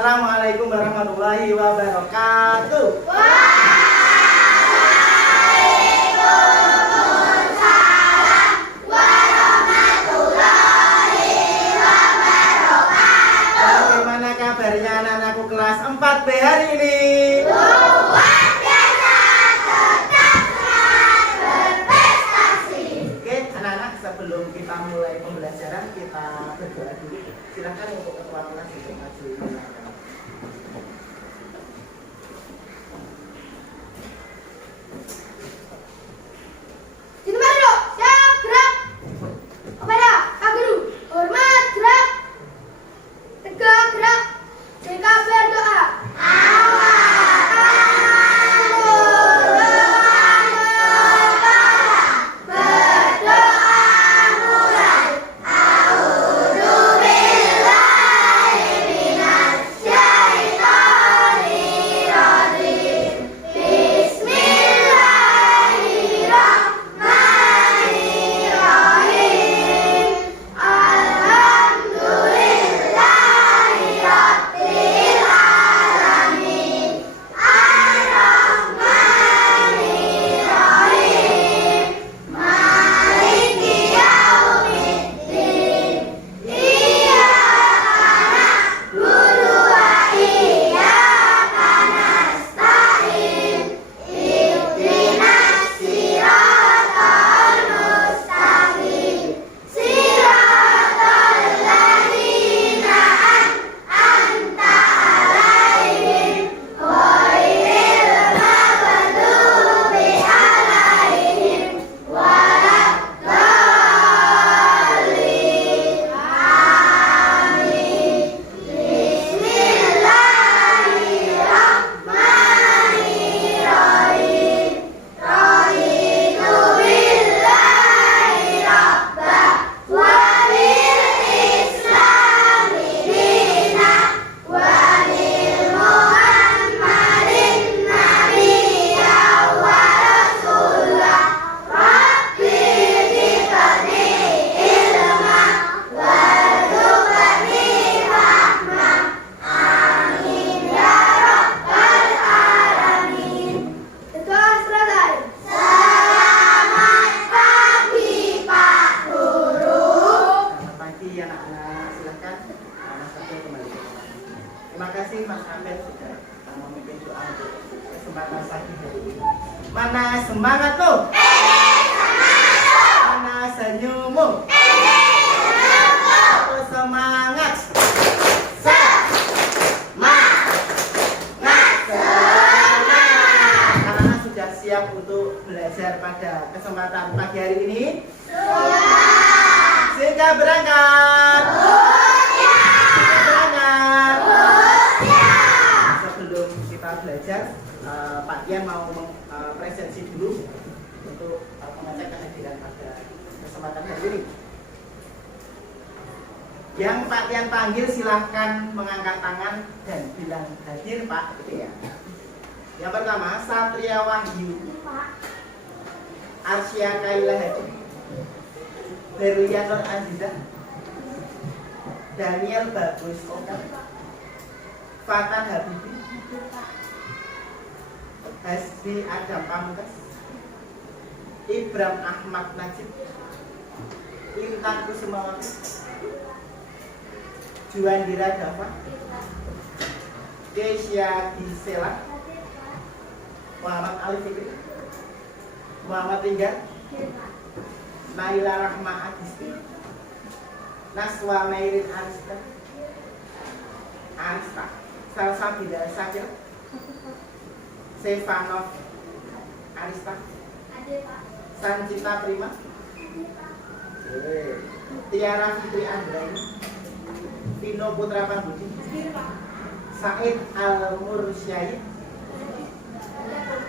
Assalamualaikum warahmatullahi wabarakatuh. Waalaikumsalam warahmatullahi wabarakatuh. Bagaimana kabarnya anak-anakku kelas 4B hari ini? Luar biasa, tetap semangat berprestasi. Oke, anak-anak, sebelum kita mulai pembelajaran, kita berdoa dulu. Silakan untuk ketua kelas untuk maju. Terima kasih Mas Amel sudah memimpin doa untuk kesempatan pagi hari ini. Mana semangatmu? Mana senyummu? Semangat. Anak-anak sudah siap untuk belajar pada kesempatan pagi hari ini? Sehingga berangkat. Sebelum kita belajar, Pak Tian mau presensi dulu untuk mengecek kehadiran pada kesempatan hari ini. Yang Pak Tian panggil silahkan mengangkat tangan dan bilang hadir Pak, gitu ya. Yang pertama, Satria Wahyu, Arsya Kaila Hadi, Berlian Nur Aziza, Daniel Bagus Oka, Fatan Habibi, Hasbi Adam Pamungkas, Ibram Ahmad Najib, Intan Kusumawati, Juandira Dava, Kesia Gisela, Muhammad Ali Fikri, Muhammad Ringga, Naila Rahma Adisti, Naswa Mairin Arista, Salsabila Sakil, Stefanov Arista, Sanjita Prima, Tiara Fitri Andraini, Vino Putra Pambudi, Said Al-Mursyid.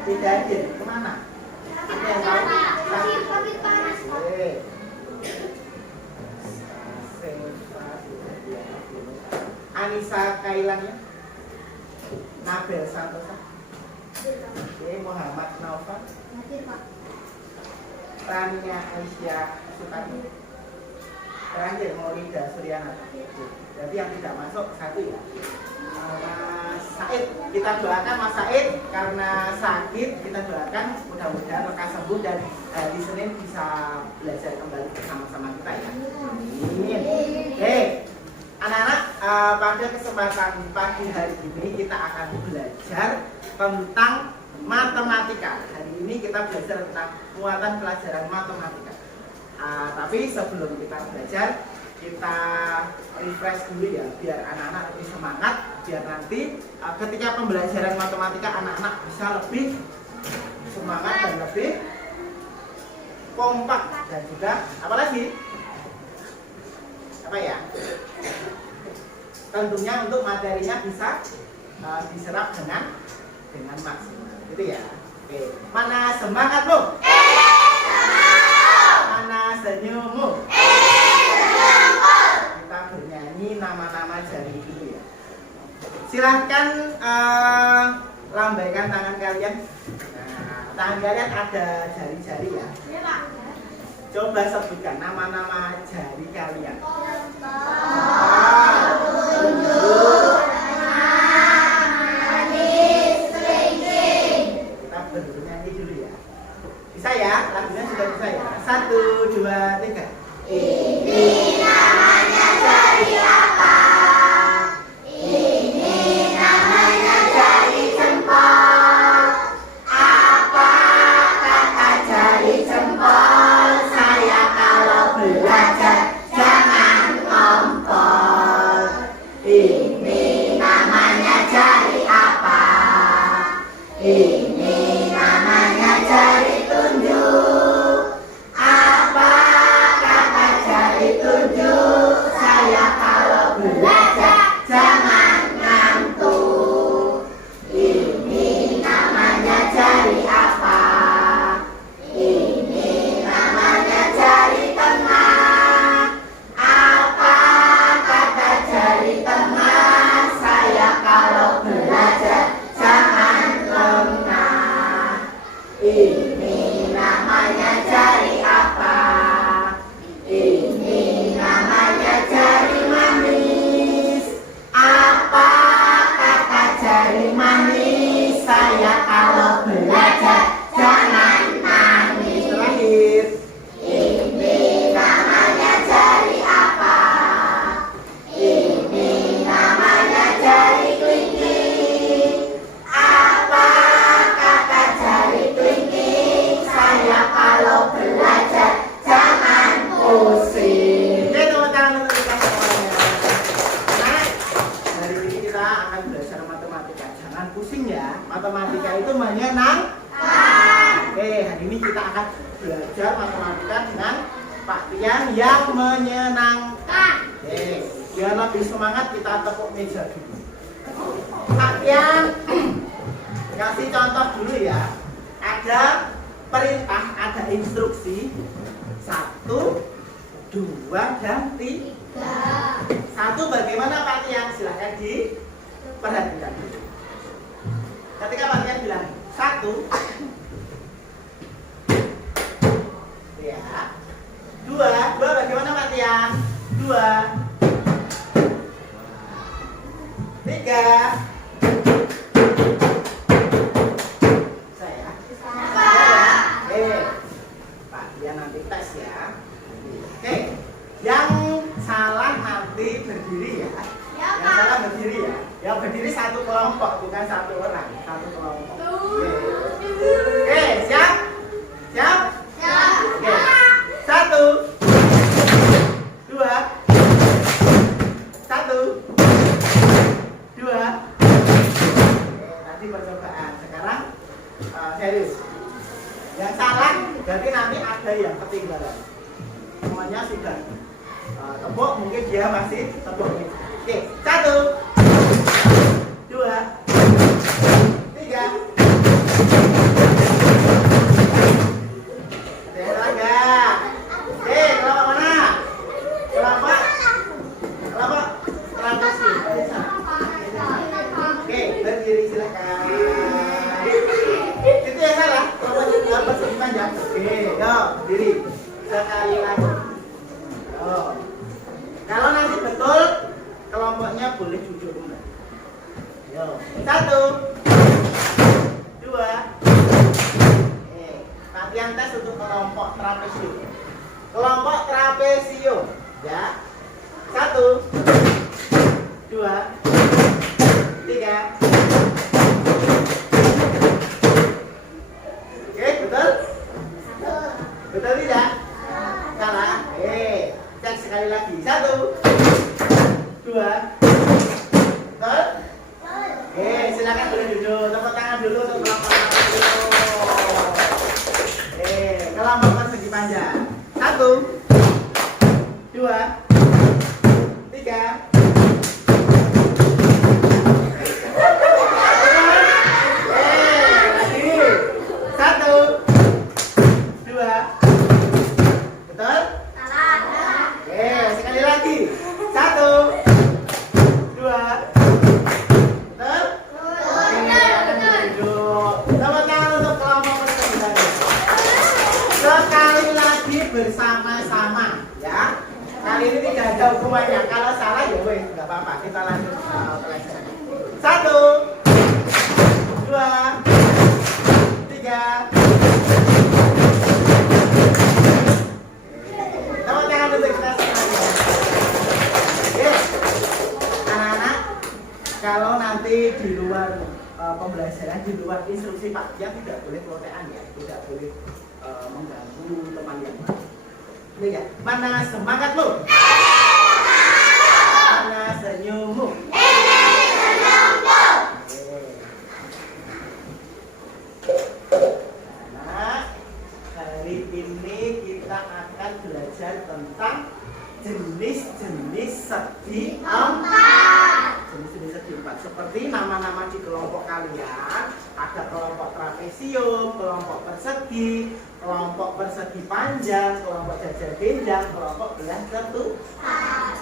Tidak hadir, kemana? Ada yang tahu? Anissa Kailanya, Nabel Santosa, Muhammad Naufal, Tania Aisyah Sutani, Terakhir Maulida Suryana. Jadi yang tidak masuk satu ya. Mas Said, kita doakan Mas Said karena sakit, kita doakan mudah-mudahan lekas sembuh dan di Senin bisa belajar kembali bersama-sama kita ya. Amin. Oke, anak-anak, pada kesempatan pagi hari ini kita akan belajar tentang matematika. Hari ini kita belajar tentang muatan pelajaran matematika. Tapi sebelum kita belajar, kita refresh dulu ya, biar anak-anak lebih semangat, biar nanti ketika pembelajaran matematika anak-anak bisa lebih semangat dan lebih kompak, dan juga apa lagi? Apa ya? Tentunya untuk materinya bisa diserap dengan maksimal, gitu ya. Oke, mana semangatmu? Mana senyummu? Kita bernyanyi nama-nama jari dulu ya. Silahkan lambaikan tangan kalian. Nah, tangan kalian ada jari-jari ya. Coba sebutkan nama-nama jari kalian. Kita bernyanyi dulu ya. Bisa ya? Lagunya sudah bisa ya? 1, 2, 3. Ini namanya jari apa? Ini namanya jari jempol. Apa kata jari jempol? Saya kalau belajar jangan ngompol. Ini namanya jari apa? Ini namanya jari tunjuk. Apa kata jari tunjuk? Saya kalau belajar jangan ngantuk. Ini namanya jari apa? Ini namanya jari tengah. Apa kata jari tengah? Saya kalau belajar jangan lengah. Ini namanya jari apa? Ini namanya jari manis. Apa kata jari manis? Saya kalau belajar jangan nangis. Terakhir. Ini namanya jari apa? Ini namanya jari kelingking. Apa kata jari kelingking? Saya kalau belajar jangan pusing. Oke, tepuk tangan untuk kita semuanya. Nah, hari ini kita akan belajar matematika. Jangan pusing ya. Matematika itu menyenangkan. Oke, hari ini kita akan belajar matematika dengan Pak Tian yang menyenangkan. Oke, biar lebih semangat kita tepuk meja dulu. Pak Tian, kasih contoh dulu ya. Ada perintah, ada instruksi 1, 2, dan 3. 1 bagaimana Pak Tian? Silahkan diperhatikan dulu. Ketika Pak Tian bilang 1, ya. 2 bagaimana Pak Tian? 2, 3. Saya. Oke. Pak Tian nanti tes ya. Oke. Yang salah nanti berdiri ya. Yang salah berdiri ya. Yang berdiri satu kelompok, bukan satu orang, satu kelompok. Oke, siap? Siap? Oke. 1, 2, 1, 2. Oke, nanti percobaan. Sekarang serius. Yang salah berarti nanti ada yang ketinggalan. Semuanya sudah tepuk, mungkin dia masih tepuk. Oke, 1, 2, 3. Ada yang salah nggak? Oke, kelompok mana? Kelompok sih. Oke, berdiri silakan. Itu yang salah. Kelompok persegi panjang. Oke, yuk berdiri. Sekali lagi. Oh, kelompok persegi panjang. 1, 2, 3. Bersama-sama ya. Kali ini tidak ada hukumannya. Kalau salah ya weh, nggak apa-apa. Kita lanjut pelajaran. 1, 2, 3. Tepuk tangan untuk kita semuanya. Oke, anak-anak, kalau nanti di luar pembelajaran, di luar instruksi Pak Dia tidak boleh protean ya, tidak boleh mengganggu teman yang lain. Ya. Mana semangatmu? Mana senyummu? Nah, hari ini kita akan belajar tentang jenis-jenis segi empat. Jenis-jenis segi empat. Seperti nama-nama di kelompok kalian, ada kelompok trapesium, kelompok persegi, kelompok persegi panjang, kelompok jajar genjang, kelompok belah ketupat.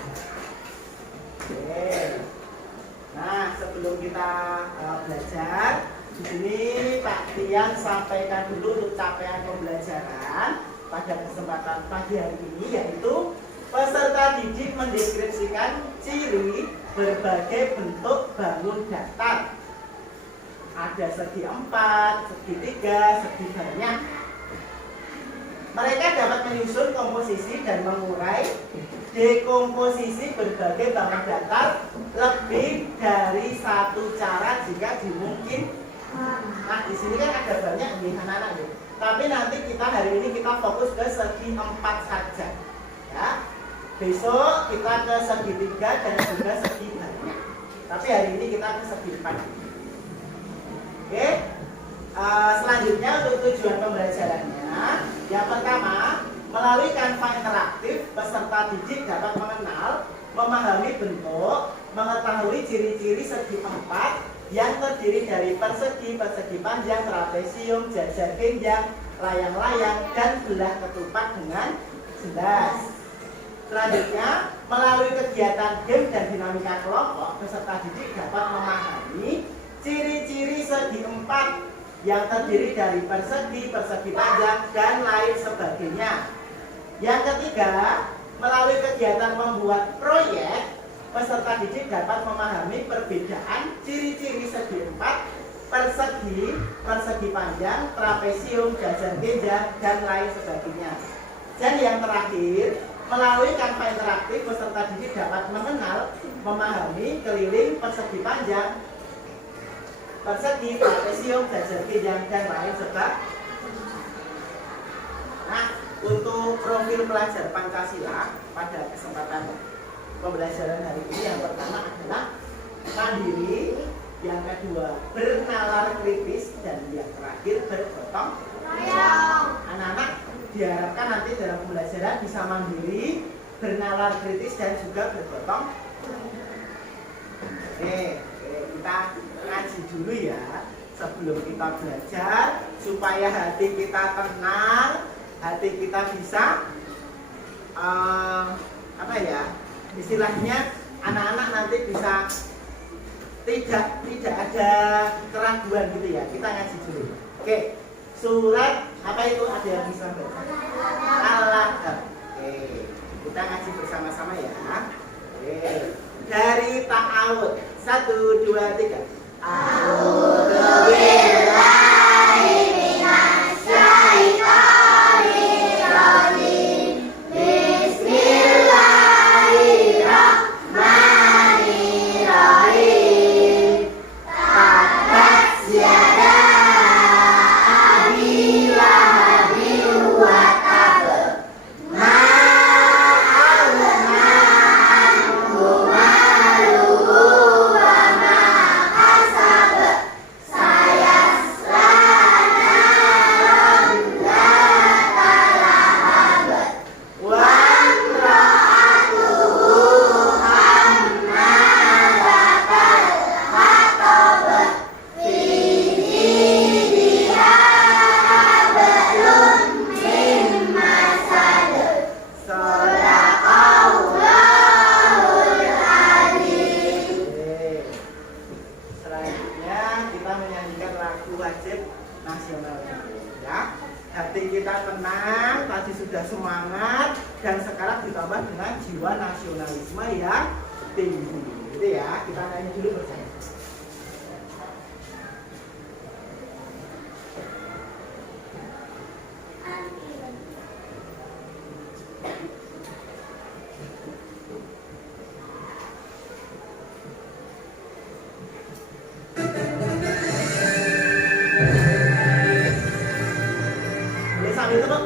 Oke. Nah, sebelum kita belajar, di sini Pak Tian sampaikan dulu untuk capaian pembelajaran pada kesempatan pagi hari ini, yaitu peserta didik mendeskripsikan ciri berbagai bentuk bangun datar. Ada segi 4, segi 3, segi banyak. Mereka dapat menyusun komposisi dan mengurai dekomposisi berbagai bangun datar lebih dari satu cara jika dimungkinkan. Nah, di sini kan ada banyak nih anak-anak nih. Tapi nanti kita hari ini kita fokus ke segi 4 saja. Ya. Besok kita ke segi 3 dan juga segi banyak. Tapi hari ini kita ke segi 4. Oke. Selanjutnya untuk tujuan pembelajarannya, yang pertama, melalui Canva interaktif, peserta didik dapat mengenal, memahami bentuk, mengetahui ciri-ciri segi 4 yang terdiri dari persegi, persegi panjang, trapesium, jajar genjang, layang-layang, dan belah ketupat dengan jelas. Selanjutnya, melalui kegiatan game dan dinamika kelompok, peserta didik dapat memahami ciri-ciri segi 4 yang terdiri dari persegi, persegi panjang, dan lain sebagainya. Yang ketiga, melalui kegiatan membuat proyek, peserta didik dapat memahami perbedaan ciri-ciri segi 4, persegi, persegi panjang, trapesium, jajar genjang, dan lain sebagainya. Dan yang terakhir, melalui Canva interaktif, peserta didik dapat mengenal, memahami keliling persegi panjang, persegi, trapesium, jajar genjang, dan lain sebagainya. Nah, untuk profil pelajar Pancasila pada kesempatan pembelajaran hari ini, yang pertama adalah mandiri, yang kedua bernalar kritis, dan yang terakhir bergotong royong. Anak-anak diharapkan nanti dalam pembelajaran bisa mandiri, bernalar kritis, dan juga bergotong. Kita ngaji dulu ya sebelum kita belajar, supaya hati kita tenang, hati kita bisa istilahnya anak-anak nanti bisa tidak ada keraguan gitu ya. Kita ngaji dulu. Oke, surat apa itu, ada yang bisa baca? Al-Lahab. Oke, kita ngaji bersama-sama ya. Oke, dari ta'awud. 1, 2, 3. A'udzu billahi minasy syaithanir rajim. Bismillahirrahmanirrahim. Tabbat yada abi lahabin wa tab. Ma aghna anhu maluhu wa ma kasab. Saya berlaku wajib nasional. Ya, hati kita tenang, tadi sudah semangat, dan sekarang ditambah dengan jiwa nasionalisme yang tinggi. Gitu ya, kita nyanyi dulu bersama. Sambil itu,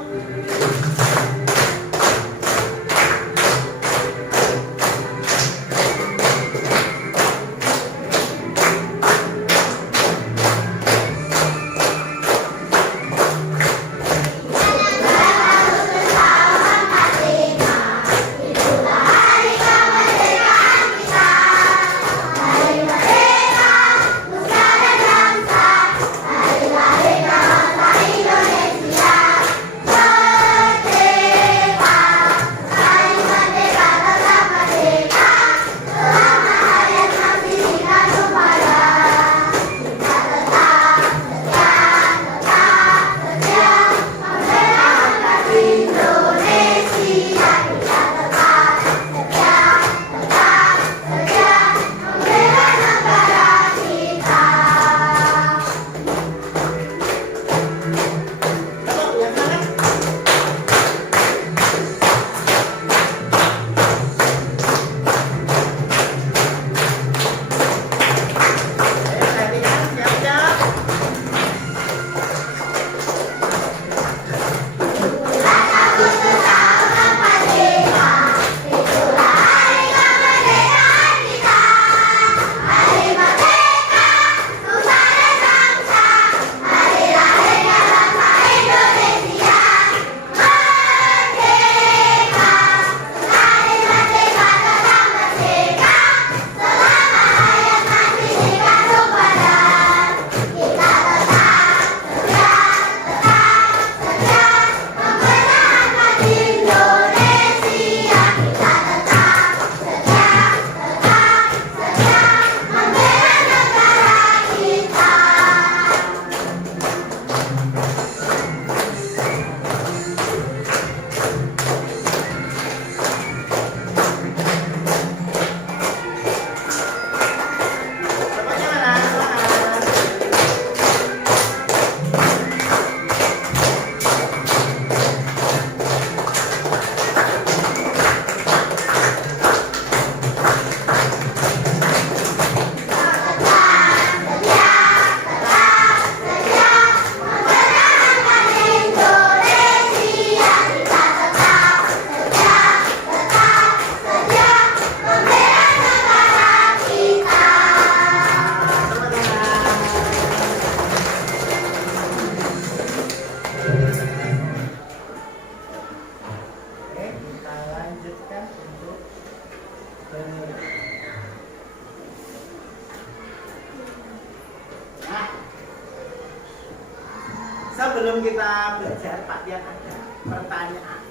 sebelum kita belajar Pak Tian ada pertanyaan.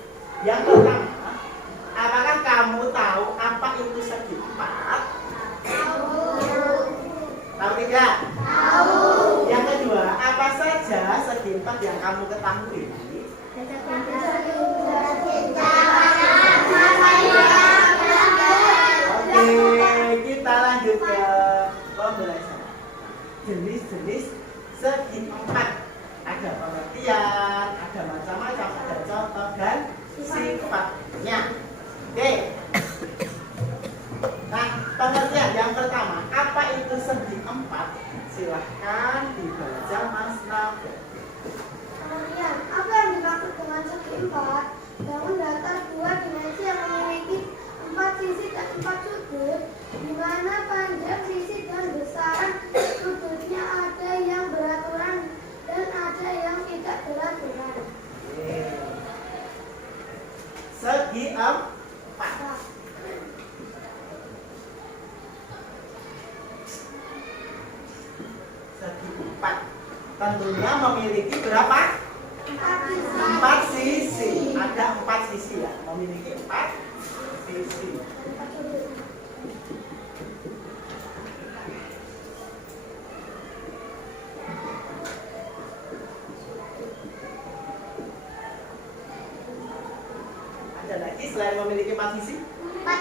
Yang pertama, apakah kamu tahu apa itu segi empat? Tahu tidak? Tahu. Yang kedua, apa saja segi empat yang kamu ketahui? Oke, kita lanjut ke pembelajaran. Jenis-jenis segi empat. Ada pengertian, ada macam-macam, ada contoh dan sifatnya. Oke. Nah, pengertian yang pertama, apa itu segi empat? Silahkan dibaca Mas Nabil. Kemudian, apa yang dimaksud dengan segi empat? Bangun datar dua dimensi yang memiliki empat sisi dan empat sudut, di mana panjang sisi dan besaran sudutnya ada yang beraturan dan ada yang tidak beraturan. Segi empat. Segi empat tentunya memiliki berapa? Empat sisi. Ada empat sisi ya, memiliki empat sisi. selain memiliki 4 sisi? Empat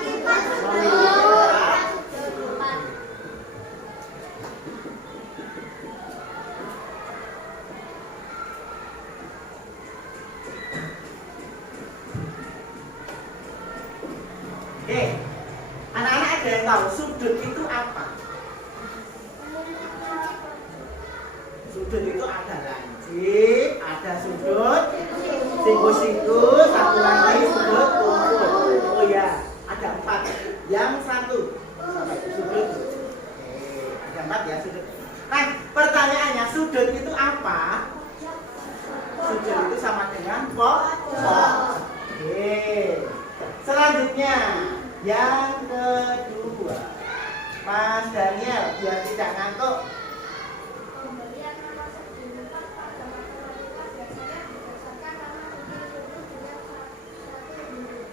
Oke, anak-anak ada yang tahu sudut itu apa? Sudut itu ada lancip, ada sudut siku-siku, satu lagi sudut kumpul. Oh ya, ada 4. Yang satu sampai sudut. Oke, ada 4 ya sudut. Nah, pertanyaannya sudut itu apa? Sudut itu sama dengan pojok. Oke. Selanjutnya, yang kedua, Mas Daniel, biar tidak ngantuk. Pembelian nama segi 4 pada matematika biasanya didasarkan karena sudut dengan satu unit.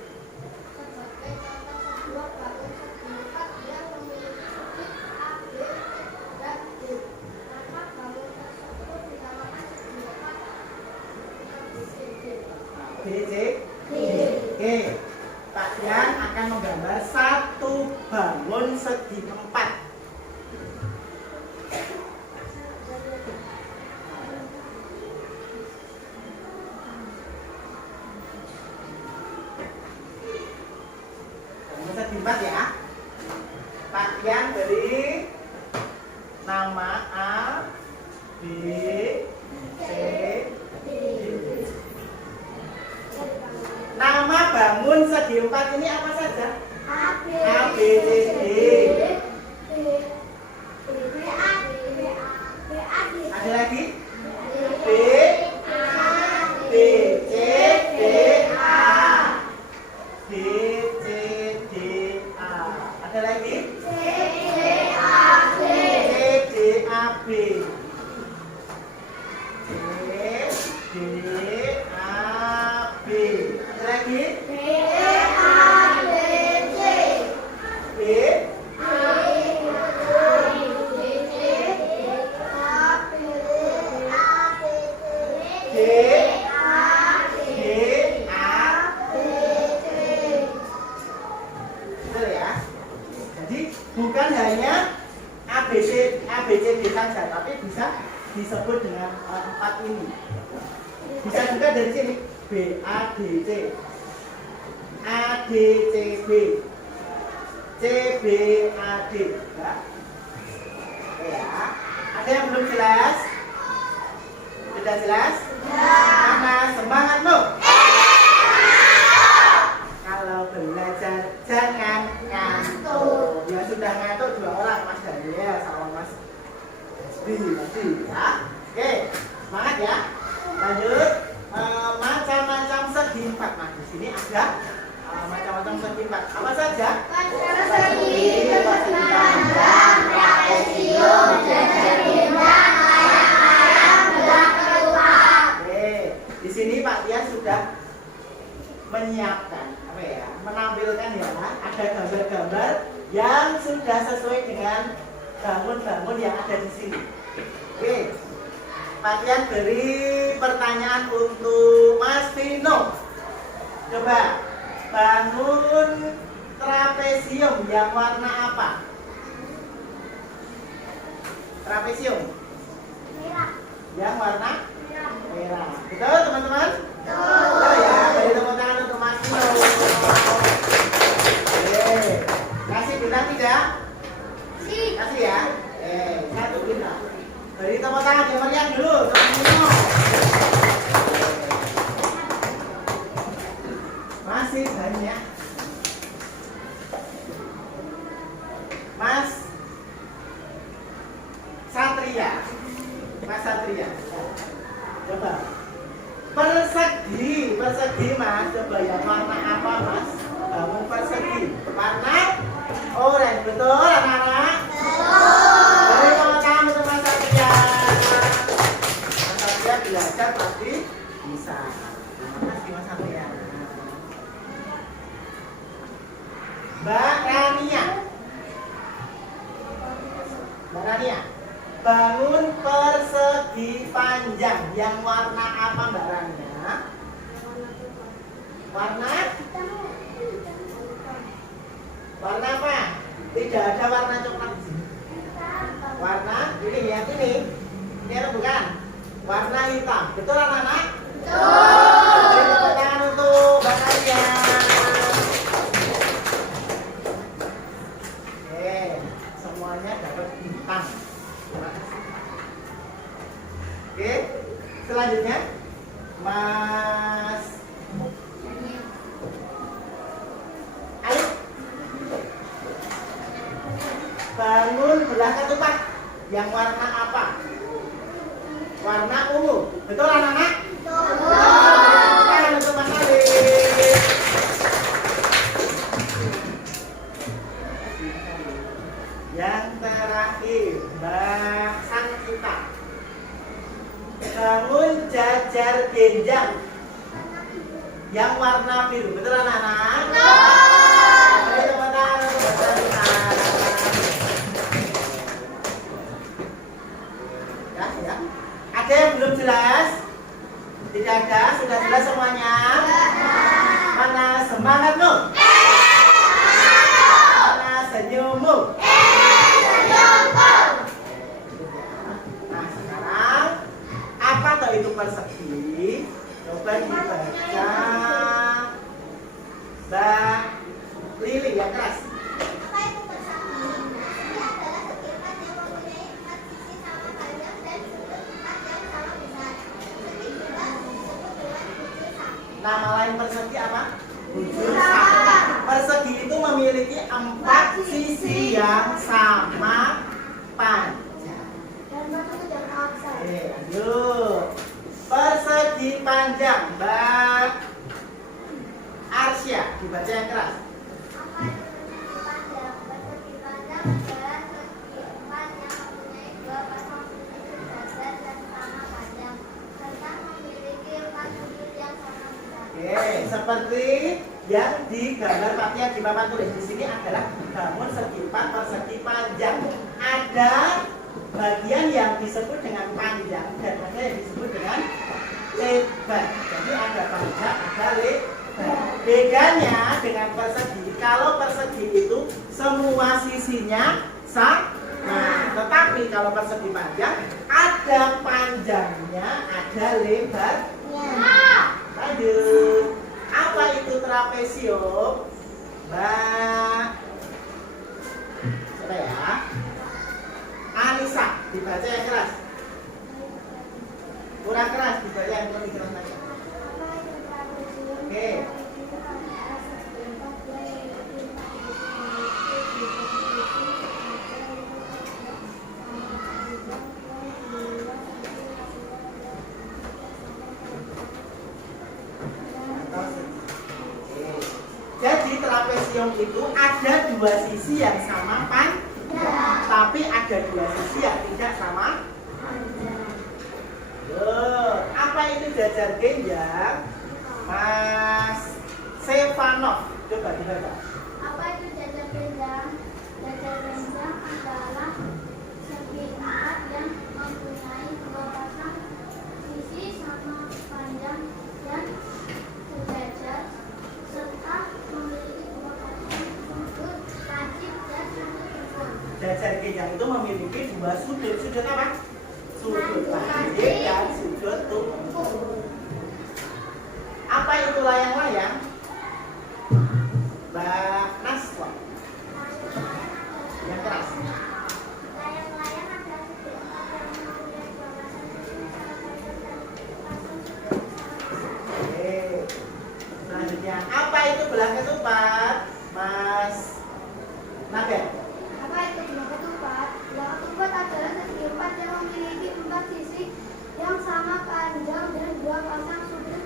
Sebagai contoh sebuah bangun segi 4 yang memiliki sudut A, B, C, dan D. Maka bangun tersebut dinamakan segi 4 ABCD. B, C, D. Oke. Pak Dian akan menggambar satu bangun segi 4. Bangun segi 4 ya. Pak Dian beri nama A, B, C, D. Nama bangun segi 4 ini apa saja? A, B, C, D. Ada lagi? B, B, C, D, A. B, C, D, A. Ada lagi? C, D, A, B. C, D, A, B. Ada lagi? B, betul ya. Jadi bukan hanya ABCD saja, tapi bisa disebut dengan 4 ini. Bisa juga dari sini B A D C, A D C B, C B A D. Ya. Oke ya. Ada yang belum jelas? Sudah jelas? Mana semangatmu? Kalau belajar jangan ngantuk. Ya sudah ngantuk 2 orang, Mas Daniel sama Mas Hasbi tadi ya. Oke, semangat ya. Lanjut, macam-macam segi 4. Nah, di sini ada macam-macam segi 4. Apa saja? Persegi, persegi, trapesium, bintang, layang-layang, gerak keluar. Oke, di sini Pak Tias sudah menyiapkan apa ya? Menampilkan ya, ada gambar-gambar yang sudah sesuai dengan bangun-bangun yang ada di sini. Oke. Pak Tian beri pertanyaan untuk Mas Vino. Coba, bangun trapesium yang warna apa? Trapesium Merah. yang warna Merah. merah. Betul teman-teman? Betul. Betul ya, beri tepuk tangan untuk Mas Vino. Oke, kasih bintang tidak? Kasih ya. 1 bintang. Beri tepuk tangan yang meriah dulu, Mas Vino. Masih banyak. Mas Satria. Mas Satria. Coba. Persegi Mas. Coba yang warna apa Mas? Bangun persegi. Warna oranye. Betul anak-anak? Beri tepuk tangan untuk Mas Satria. Mas Satria belajar pasti bisa. Terima kasih Mas Satria. Mbak Rania. Mbak Rania, bangun persegi panjang yang warna apa Mbak Rania? Warna Warna apa? Tidak ada warna coklat di sini. Warna ini ya, ini. Ini ada bukan? Warna hitam. Betul anak-anak? Betul. Tepuk tangan untuk Mbak Nadia. Oke, semuanya dapat bintang. Terima kasih. Oke, selanjutnya Mas ayo bangun belah ketupat yang warna apa? Warna ungu. Betul anak-anak? Betul. Untuk Mas Alif. Yang terakhir Mbak Sangkita. Bangun jajar genjang yang warna biru. Betul anak-anak? Betul. Tepuk tangan untuk Mbak Sangkita. Ya. Ada yang belum jelas? Tidak ada? Sudah jelas semuanya? Mana semangatmu? Mana senyummu? Nah sekarang apa toh itu persegi? Coba dibaca Mbak Lili yang keras. Nama lain persegi apa? Bujur sama. Persegi itu memiliki 4 sisi yang sama panjang. Dan berbentuk dengan aksa. Lanjut. Persegi panjang, Mbak Arsya, dibaca yang keras. Apa itu persegi panjang? Persegi panjang adalah segi empat yang mempunyai dua pasang sudut sejajar dan sama panjang, serta memiliki 4 sudut yang sama besar. Oke, seperti yang digambar Fatia di papan tulis di sini adalah bangun segi 4 persegi panjang. Ada bagian yang disebut dengan panjang dan ada yang disebut dengan lebar. Jadi ada panjang, ada lebar. Bedanya dengan persegi, kalau persegi itu semua sisinya sama. Tetapi kalau persegi panjang ada panjangnya, ada lebarnya. Lanjut. Apa itu trapesium? Mbak siapa ya? Anissa, dibaca yang keras. Kurang keras, dibaca yang lebih keras lagi. Oke. Jadi trapesium itu ada 2 sisi yang sama panjang, tapi ada 2 sisi yang tidak sama panjang. Apa itu jajar genjang? Mas Stefanov, coba dibaca. Apa itu jajar genjang? Jajar genjang adalah segi empat yang mempunyai dua pasang sisi sama panjang dan sejajar, serta memiliki dua pasang sudut lancip dan sudut lengkung. Jajar genjang itu memiliki 2 sudut. Sudut apa? Sudut lancip dan sudut lengkung. Apa itu layang-layang? Mbak Naswa yang keras. Layang-layang adalah segi empat yang mempunyai dua pasang sisi sama panjang dan pasang sudut sama besar. Oke. Selanjutnya, apa itu belah ketupat? Mas Naga. Apa itu belah ketupat? Belah ketupat adalah segi empat yang memiliki 4 sisi yang sama panjang dan 2 pasang sudut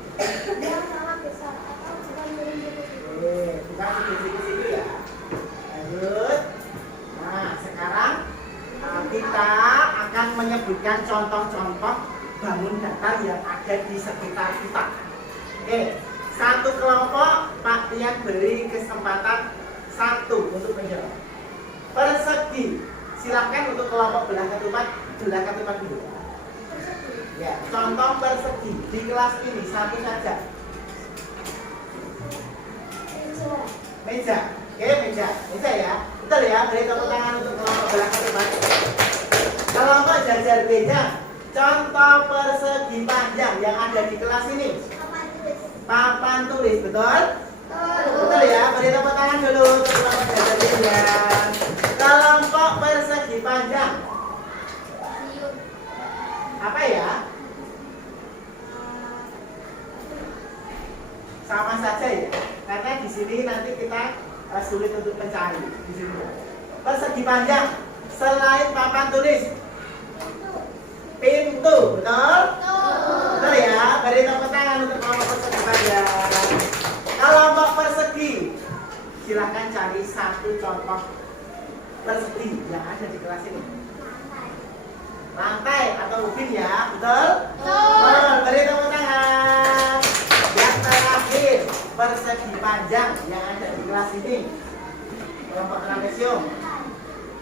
yang sama besar, atau bukan sudut-sudut. Bukan sudut-sudut ya. Lanjut. Nah, sekarang kita akan menyebutkan contoh-contoh bangun datar yang ada di sekitar kita. Oke, satu kelompok Pak Tian beri kesempatan 1 untuk menjawab. Persegi. Silakan untuk kelompok belah ketupat dulu. Ya, contoh persegi di kelas ini 1 saja. Meja. Oke, Oke, meja. Meja ya. Betul ya. Beri tepuk tangan untuk kelompok belakang depan. Kelompok jajar beja. Contoh persegi panjang yang ada di kelas ini. Papan tulis, betul? Betul ya. Beri tepuk tangan dulu untuk kelompok jajar beja. Kelompok persegi panjang. Apa ya? Sama saja ya. Karena di sini nanti kita sulit untuk mencari di sini. Persegi panjang selain papan tulis. Pintu, betul? Betul ya. Beri tepuk tangan untuk kelompok persegi panjang. Kelompok persegi. Silahkan cari satu contoh persegi yang ada di kelas ini. Lantai atau ubin ya, betul? Betul. Beri tepuk tangan. Yang terakhir, persegi panjang yang ada di kelas ini. Kelompok trapesium.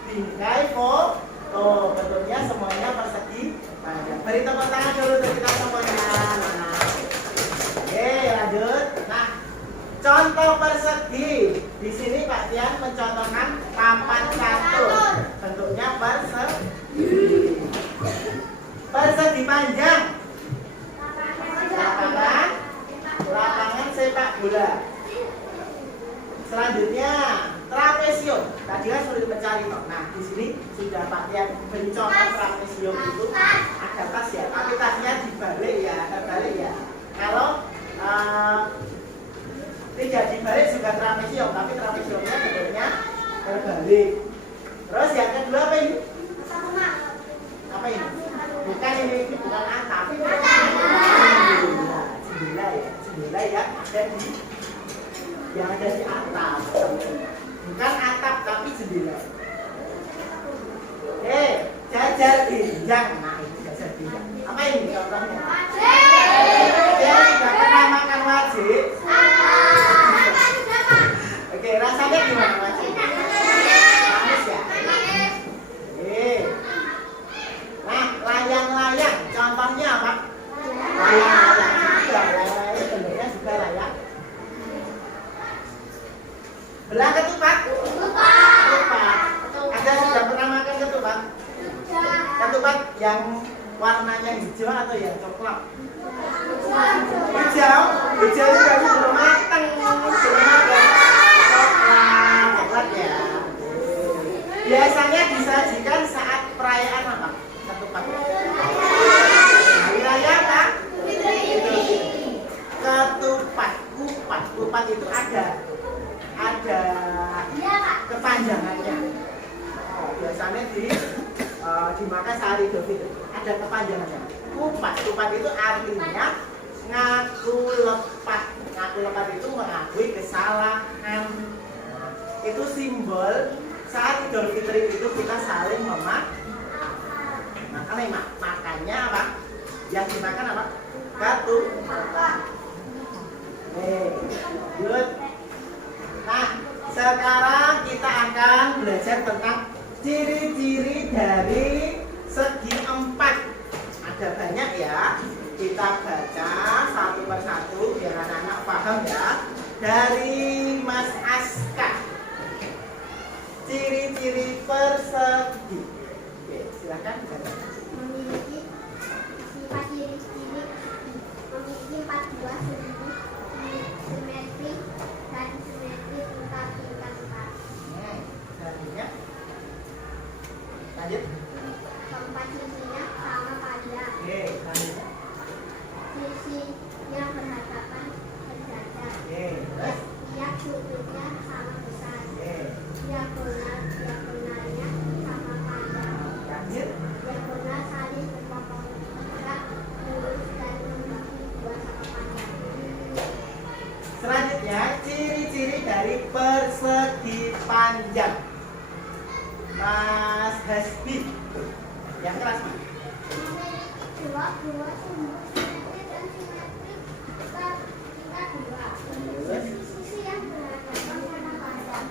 Bingkai foto. Bentuknya semuanya persegi panjang. Beri tepuk tangan dulu untuk kita semuanya. Nah. Oke, lanjut. Nah, contoh persegi. Di sini Pak Tian mencontohkan papan catur. Bentuknya persegi. Persegi panjang. Lapangan sepak bola. Selanjutnya trapesium. Tadi kan sudah mencari toh. Nah, di sini sudah Pak Tian mencontoh trapesium itu ada tas ya. Tapi tasnya dibalik ya, terbalik ya. Kalau tidak dibalik juga trapesium, tapi trapesiumnya bentuknya terbalik. Terus yang kedua apa ini? Apa ini? Bukan ini bukan atap. Jendela ya, jendela ya ada di yang ada di atap. Bukan atap tapi jendela. Jajar pinjang. Nah, ini jajar pinjang. Apa ini contohnya? Dia tidak pernah makan wajib. Oke, rasanya gimana wajib? Manis ya? Nah, layang-layang. Contohnya apa? Layang-layang juga. Layang-layang bentuknya juga layang. Belah ketupat? Ketupat. Ada sudah pernah makan ketupat? Ketupat yang warnanya hijau atau yang coklat? Hijau. Hijau itu berarti belum matang. Belum matang. Coklat ya. Biasanya disajikan saat perayaan apa? Ketupat. Hari raya apa? Ketupat. Kupat itu ada kepanjangannya. Biasanya dimakan sehari Idul Fitri. Ada kepanjangannya. Kupat itu artinya ngaku lepat. Ngaku lepat itu mengakui kesalahan. Itu simbol saat Idul Fitri itu kita saling makannya apa? Yang dimakan apa? Ketupat. Good. Nah, sekarang kita akan belajar tentang ciri-ciri dari segi empat. Ada banyak ya. Kita baca satu persatu biar anak-anak paham ya. Dari Mas Aska. Ciri-ciri persegi. Oke, silakan baca. Memiliki sifat ciri-ciri memiliki 4 buah sendi, simetri dan simetri tingkat 4. Selanjutnya, lanjut. Keempat sisinya sama panjang. Oke, selanjutnya. Sisi yang berhadapan sejajar. Oke, terus. Tiap sudutnya sama besar. Oke, Diagonalnya sama panjang. lanjut. Diagonal saling berpotong tegak, lurus dan membagi dua sama panjang. Selanjutnya, ciri-ciri dari persegi panjang. Mas Hasbi. Yang keras, Mas. Memiliki dua buah sumber simetri dan simetri tingkat 2. Sisi yang berhadapan sama panjang.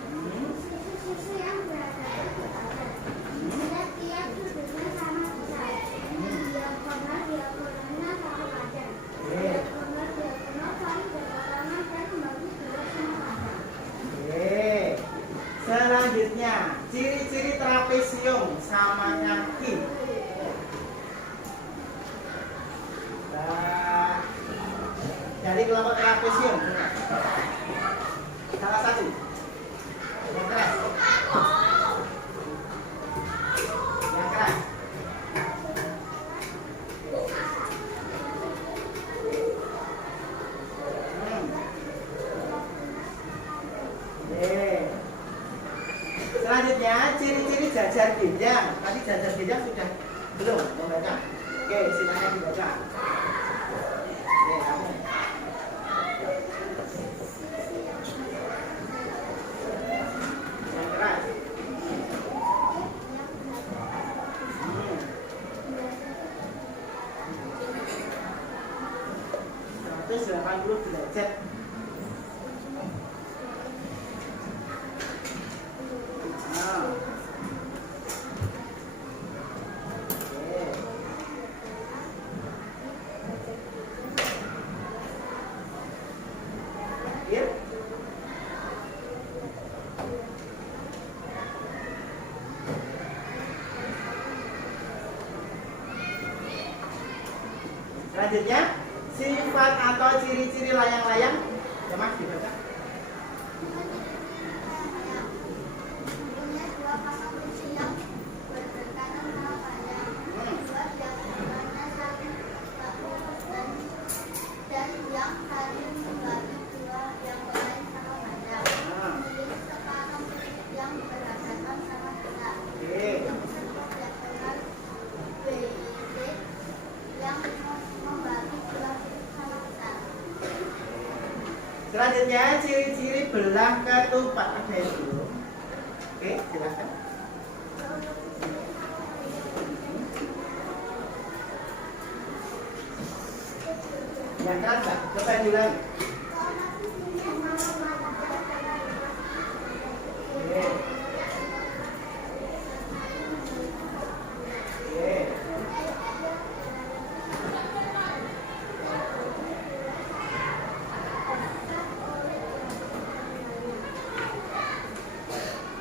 Sisi yang berhadapan sejajar. Tiap sudutnya sama besar. Diagonalnya sama panjang. Diagonal saling berbarengan dan membagi dua sama panjang. Oke. trapesium sama kaki. Nah, dari kelompok trapesium salah satu yang keras, yang keras. Selanjutnya ciri-ciri jajar ginjal. Tadi jajar ginjal sudah belum membaca. Oke, silakan dibaca. Oke, kamu. Yang keras. 180 derajat. Selanjutnya, sifat atau ciri-ciri layang-layang. Ya, Mas, dibaca. Punya dua pasang kursi yang berdekatan sama badan. Dua yang warnanya saling berlaku dan yang saling membagi dua yang lain sama badan. Memiliki sepasang sisik yang berhadapan sama kita. Yang disebut dengan basic yang membagi dua sisik sama kita. Selanjutnya, ciri-ciri belang ketupat. Ada yang belum? Oke, silakan. Yang keras, Pak. Coba yang bilang. Oke. Oke.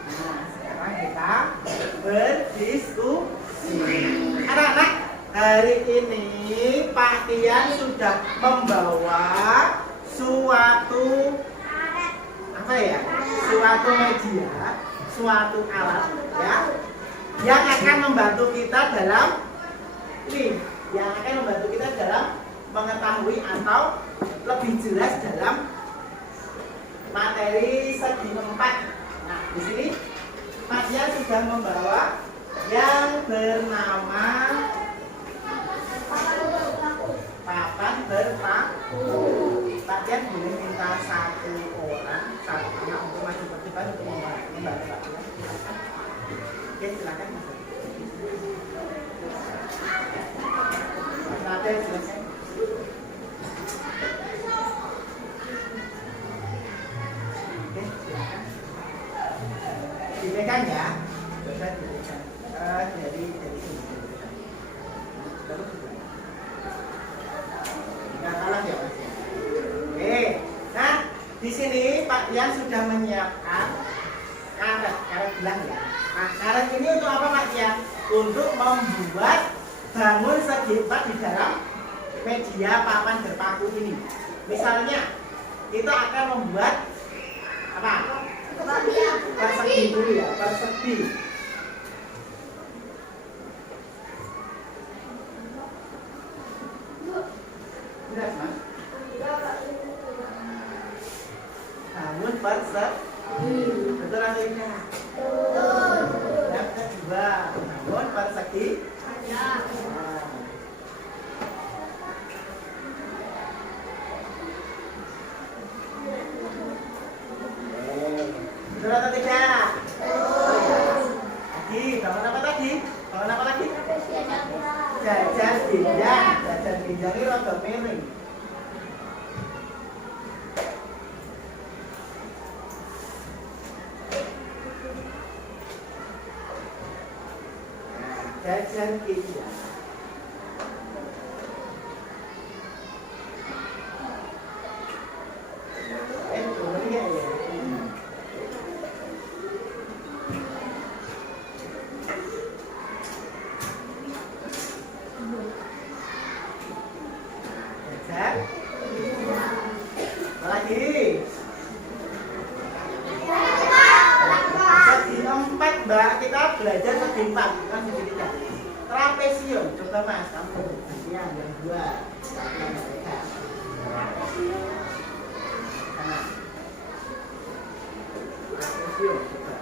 Nah, sekarang kita berdiskusi. Anak-anak, hari ini Pak Tian sudah membawa suatu apa ya? Suatu media, suatu alat ya, yang akan membantu kita dalam ini, yang akan membantu kita dalam mengetahui atau lebih jelas dalam materi segi empat. Nah, di sini Pak Tian sudah membawa yang bernama papan berpaku. Pak Tian boleh minta satu orang, satu anak untuk maju ke depan untuk membantu Pak Tian. Oke, silakan Mas. Mas Raden, silakan. Oke, silakan. Dipegang ya. Bisa dipegang. Dari sini. Terus. Nggak kalah ya Mas. Oke, nah di sini Pak Tian sudah menyiapkan karet bilang ya. Nah, karet ini untuk apa Pak Tian? Untuk membuat bangun segi empat di dalam media papan berpaku ini. Misalnya kita akan membuat apa? Persegi dulu ya, persegi. Jelas Mas? Bangun persegi. Betul atau tidak? Betul. Yang kedua, bangun persegi. Nah. Betul atau tidak? Betul. Lagi, bangun apa tadi? Bangun apa lagi? Jajar ginjal. Jajar ginjal ini rada miring. Jajar ginjal. Boleh ya? belajar. Apa lagi? Segi 4 Mbak, kita belajar segi 4 bukan segi 3. Trapesium, coba Mas, kamu yang 2. Trapesium, coba.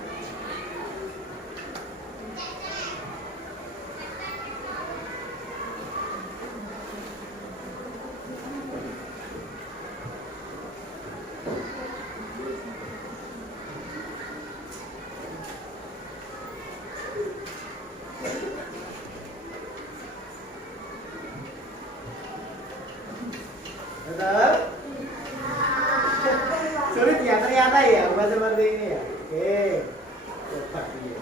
Betul? Sulit ya ternyata ya buat seperti ini ya. Oke. Coba dia.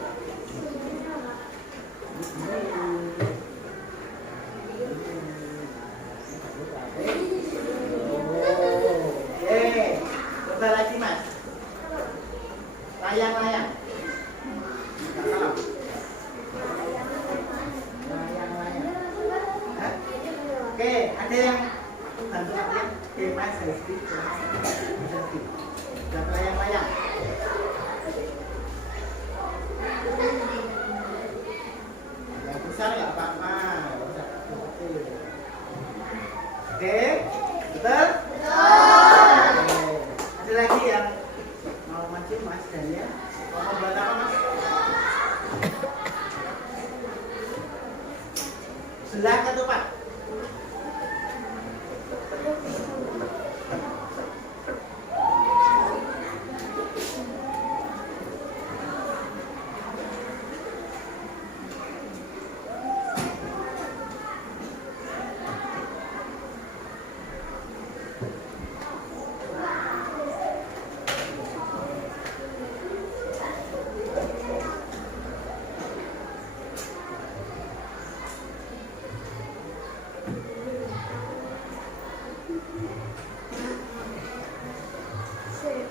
Oke. Coba lagi Mas. Layang-layang. Layang-layang. Hah? Oke, ada yang bantu aku? Oke, Mas, Rizky. Dan layang-layang. Yang besar nggak apa-apa. Oke, betul? Oke. Ada lagi yang mau maju Mas Daniel? Mau buat apa Mas? Sebelah ketupat.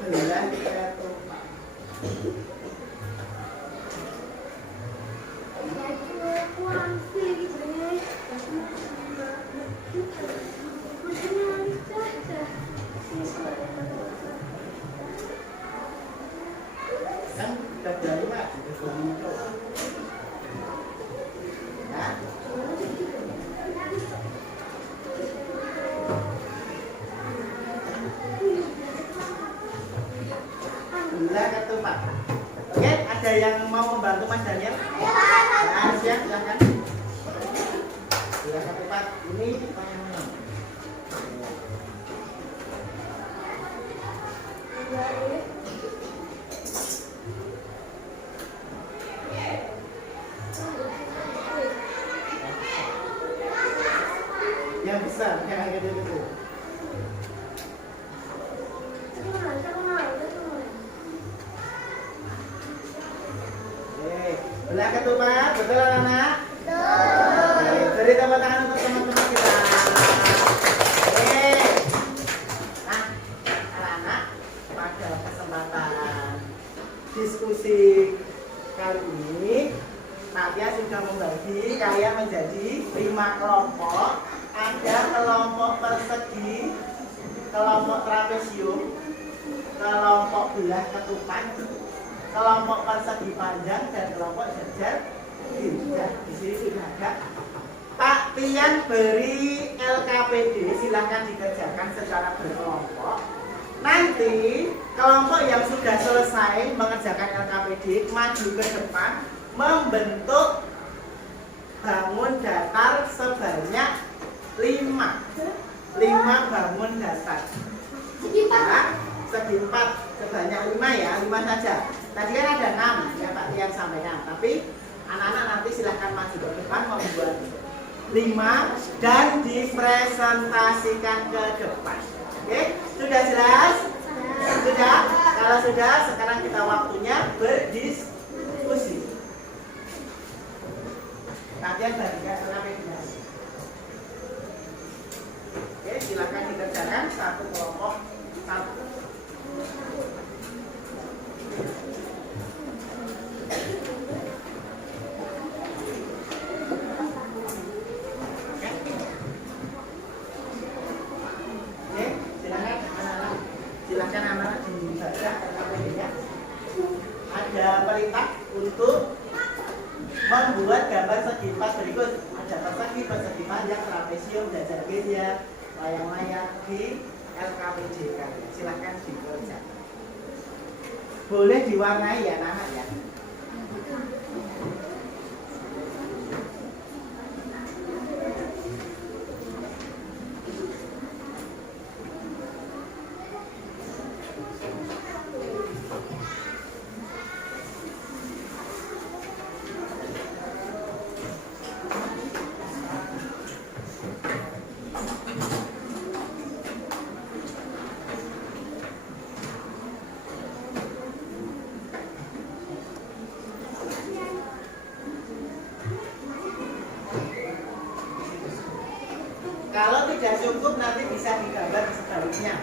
Sebelah ketupat. Kan udah dari Mas, udah muncul. Ya. Sebelah ketupat. Oke, ada yang mau membantu Mas Daniel? Nah, siap, silakan. Sebelah ketupat ini apa yang mana? Yang besar, yang gede-gede. Oke, belah ketupat, betul anak-anak? Oke, beri tepuk tangan untuk teman-teman kita. Oke. Nah, anak-anak, pada kesempatan diskusi kali ini, Natia sudah membagi kalian menjadi 5 kelompok. Ada kelompok persegi, kelompok trapesium, kelompok belah ketupat, kelompok persegi panjang, dan kelompok jajar. Di sini sudah ada. Pak Tian beri LKPD, silahkan dikerjakan secara berkelompok. Nanti kelompok yang sudah selesai mengerjakan LKPD maju ke depan membentuk bangun datar sebanyak 5 bangun datar. Segi 4 sebanyak 5 ya, 5 saja. Tadi kan ada 6 yang Pak Tian sampaikan, tapi anak-anak nanti silahkan maju ke depan membuat 5 dan dipresentasikan ke depan. Oke, sudah jelas? Sudah? Kalau sudah, sekarang kita waktunya berdiskusi. Kalian bagikan LKPD. Oke, silakan dikerjakan satu kelompok satu. untuk membuat gambar segi empat berikut. Ada persegi panjang, trapesium, jajar-geja, layang-layang di LKPJK. Silahkan dikerjakan. Boleh diwarnai ya anak ya. Kalau tidak cukup nanti bisa digambar di sebaliknya.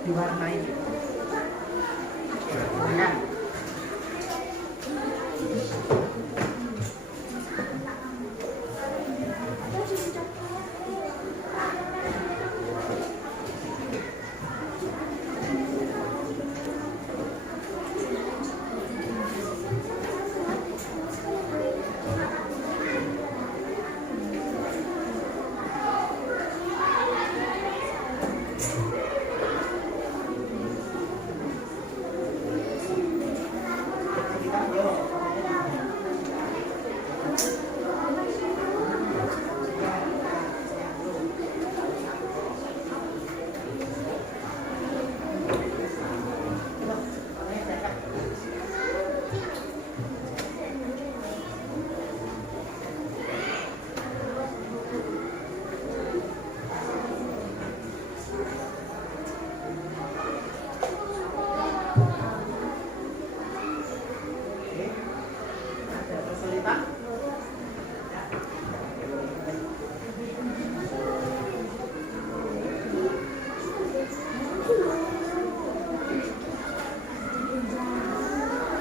Diwarnai. Silakan.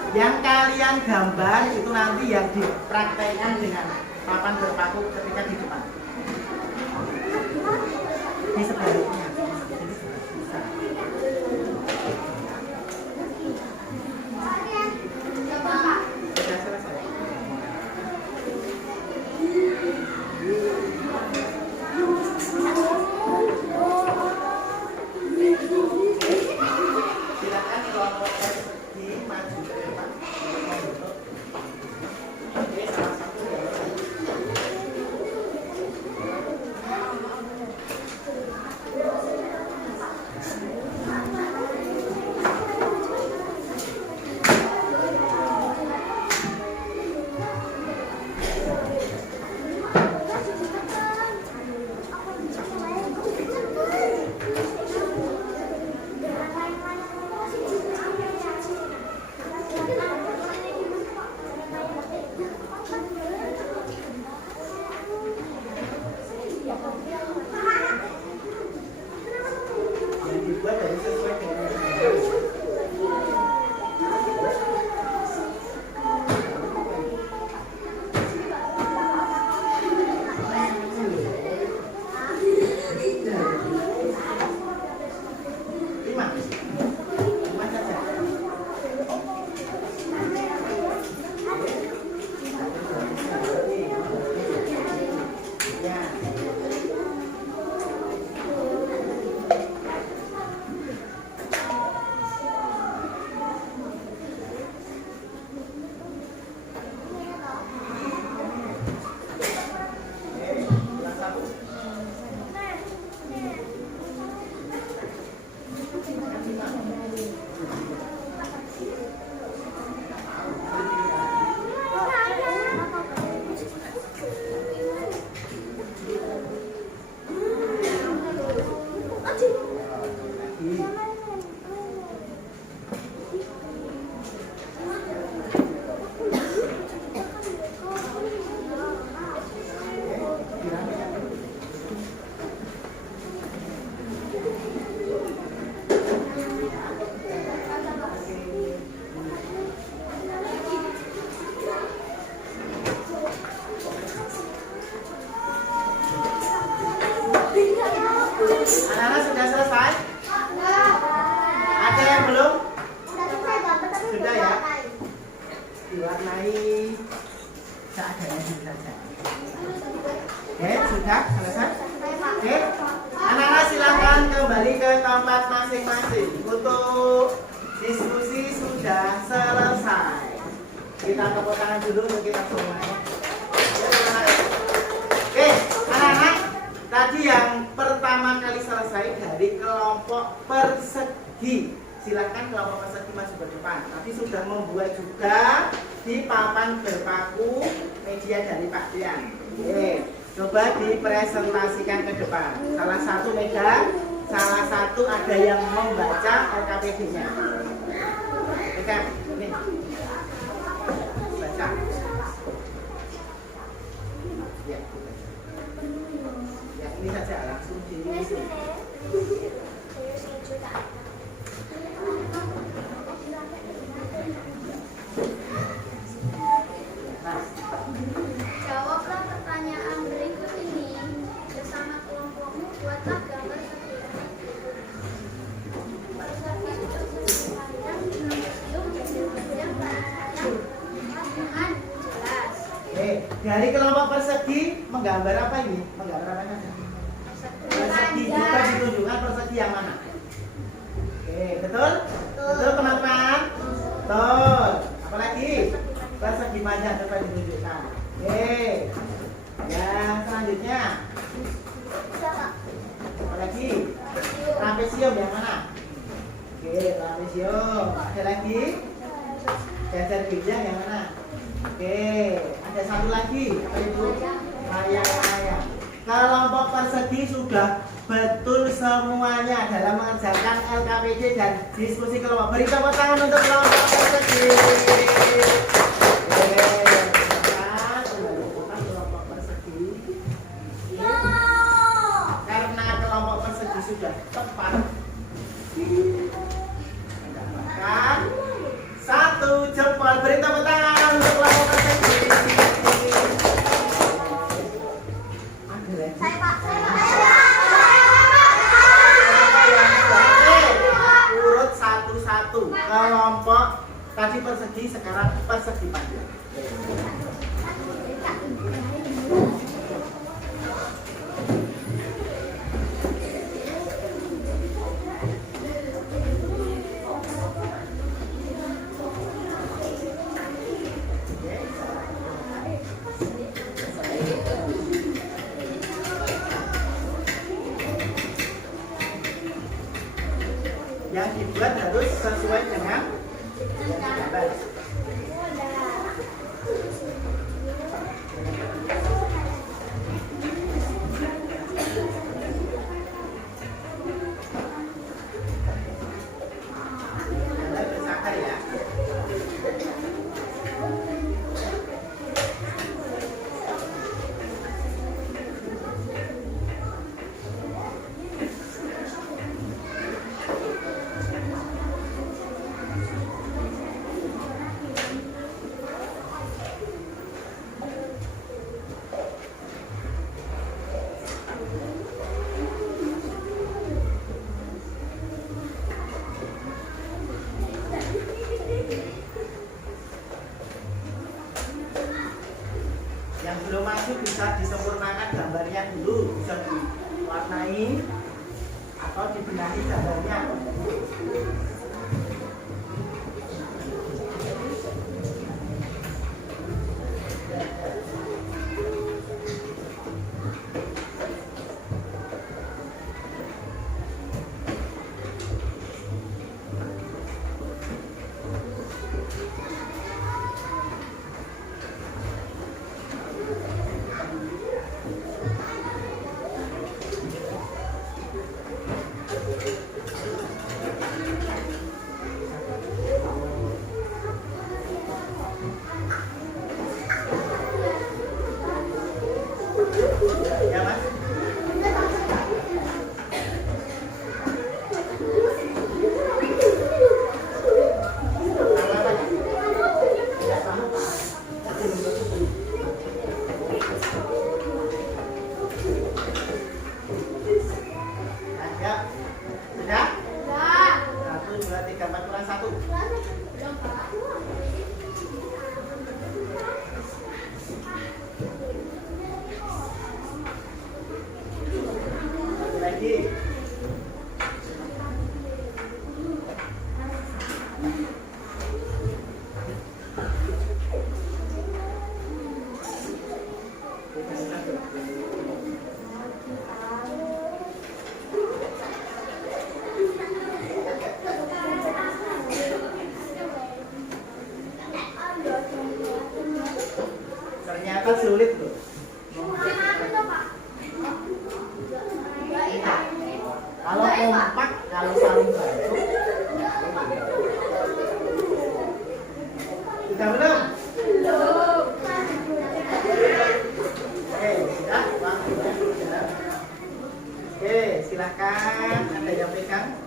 Yang kalian gambar itu nanti yang dipraktekkan dengan papan berpaku ketika di depan. Di sebaliknya. Sudah selesai. Silakan kelompok persegi maju ke depan. Oke, salah satu ya. Anak-anak sudah selesai? Enggak. Ada yang belum? Udah selesai gambar tapi Sudah belum ya? warnai. Diwarnai seadanya saja. Oke, sudah selesai? Oke, anak-anak silakan kembali ke tempat masing-masing. Untuk diskusi sudah selesai. Kita tepuk tangan dulu untuk kita semuanya. Oke, anak-anak, tadi yang pertama kali selesai dari kelompok persegi. Silakan kelompok persegi masuk ke depan. Tadi sudah membuat juga di papan berpaku media dari Pak Dian. Oke, coba dipresentasikan ke depan. Salah satu megang, salah satu ada yang membaca LKPD-nya. Pegang, ini. Baca. Ya, ya ini saja langsung di sini. Jawablah pertanyaan berikut ini bersama kelompokmu. Buatlah gambar persegi seperti panjang dengan museum yang dengan jelas. Dari kelompok persegi menggambar apa ini? Menggambar apa saja? Persegi juga ditunjukkan persegi yang mana? Oke, betul? Betul teman-teman? Betul. Apalagi? Persegi panjang coba ditunjukkan. Oke. Yang selanjutnya. Apalagi? Trapesium yang mana? Oke, trapesium. Ada lagi? Jajar bidang yang mana? Oke, ada satu lagi. Apa itu? Layang-layang. Kelompok persegi sudah betul semuanya dalam mengerjakan LKPD dan diskusi kelompok. Beri tepuk tangan untuk kelompok persegi. Kelompok persegi. Karena kelompok persegi sudah tepat mendapatkan 1 jempol. Beri tepuk tangan untuk kelompok persegi. Saya Pak. Urut satu-satu. Kelompok tadi persegi, sekarang persegi panjang. Yang dibuat harus sesuai dengan gambar. Gambar bersabar ya. Yang belum masuk bisa disempurnakan gambarnya dulu, bisa diwarnai atau dibenahi gambarnya. lagi. Ternyata sulit loh. Kalau kompak, kalau saling bantu. Sudah belum? Sudah, sudah. Oke, silakan. Ada yang pegang?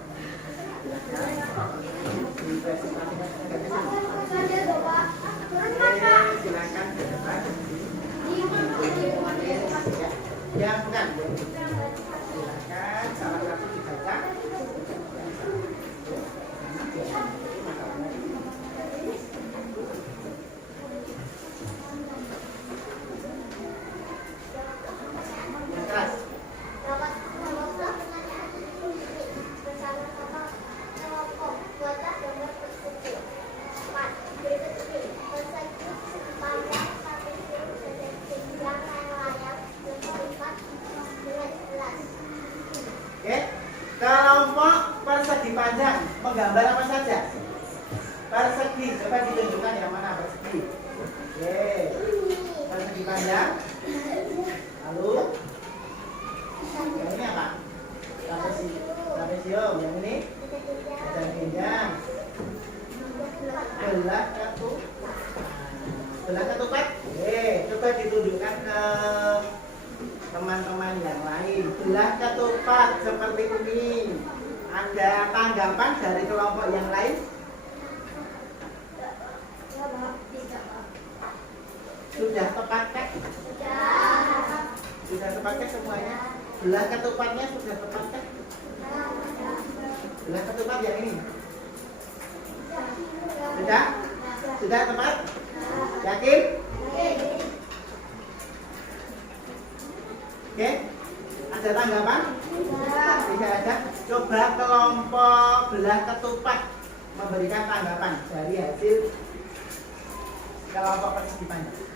Silakan. Silakan ke depan. Ya, bukan. Silakan salah satu dibaca. Yang keras. Oke, kelompok persegi panjang menggambar apa saja? Persegi, coba ditunjukkan yang mana persegi. Oke, persegi panjang. Lalu, yang ini apa? Trapesium. Yang ini dan genjang. Belah ketupat. Oke, coba ditunjukkan ke teman-teman yang lain. Belah ketupat seperti ini. Ada tanggapan dari kelompok yang lain? Sudah tepat kah? Sudah tepat kah semuanya? Belah ketupatnya sudah tepat kah? Belah ketupat yang ini? Sudah? Sudah tepat? Yakin? Oke, ada tanggapan? Tidak ada. Coba kelompok belah ketupat memberikan tanggapan dari hasil kelompok persegi panjang.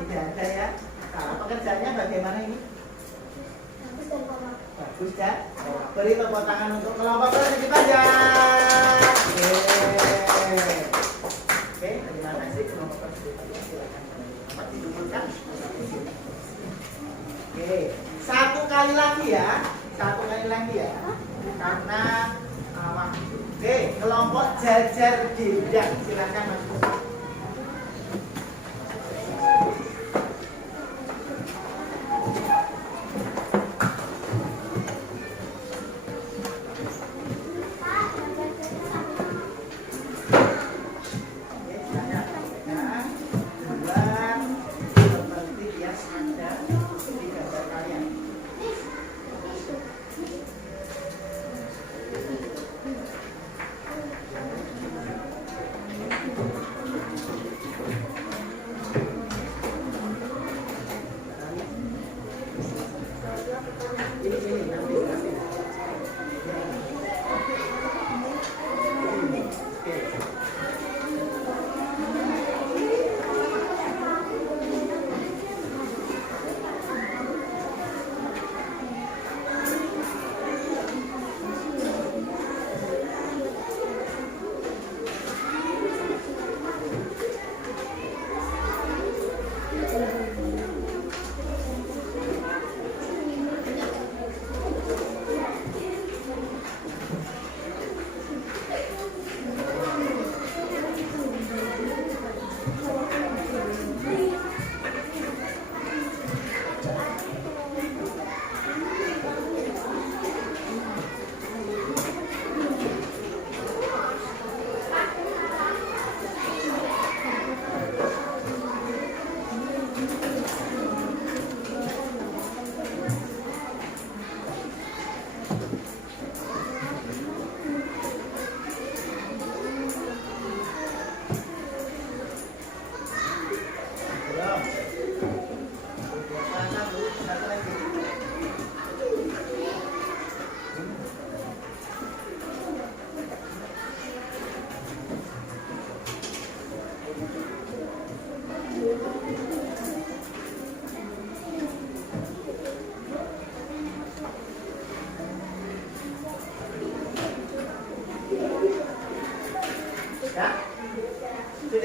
Tidak ada ya. Kalau pekerjaannya bagaimana ini? Bagus ya. Beri tepuk tangan untuk kelompok persegi panjang. Oke, terima kasih kelompok persegi panjang. Silakan didudukkan. Oke, satu kali lagi ya, karena waktu. Oke, kelompok jajar gendang, silakan masuk.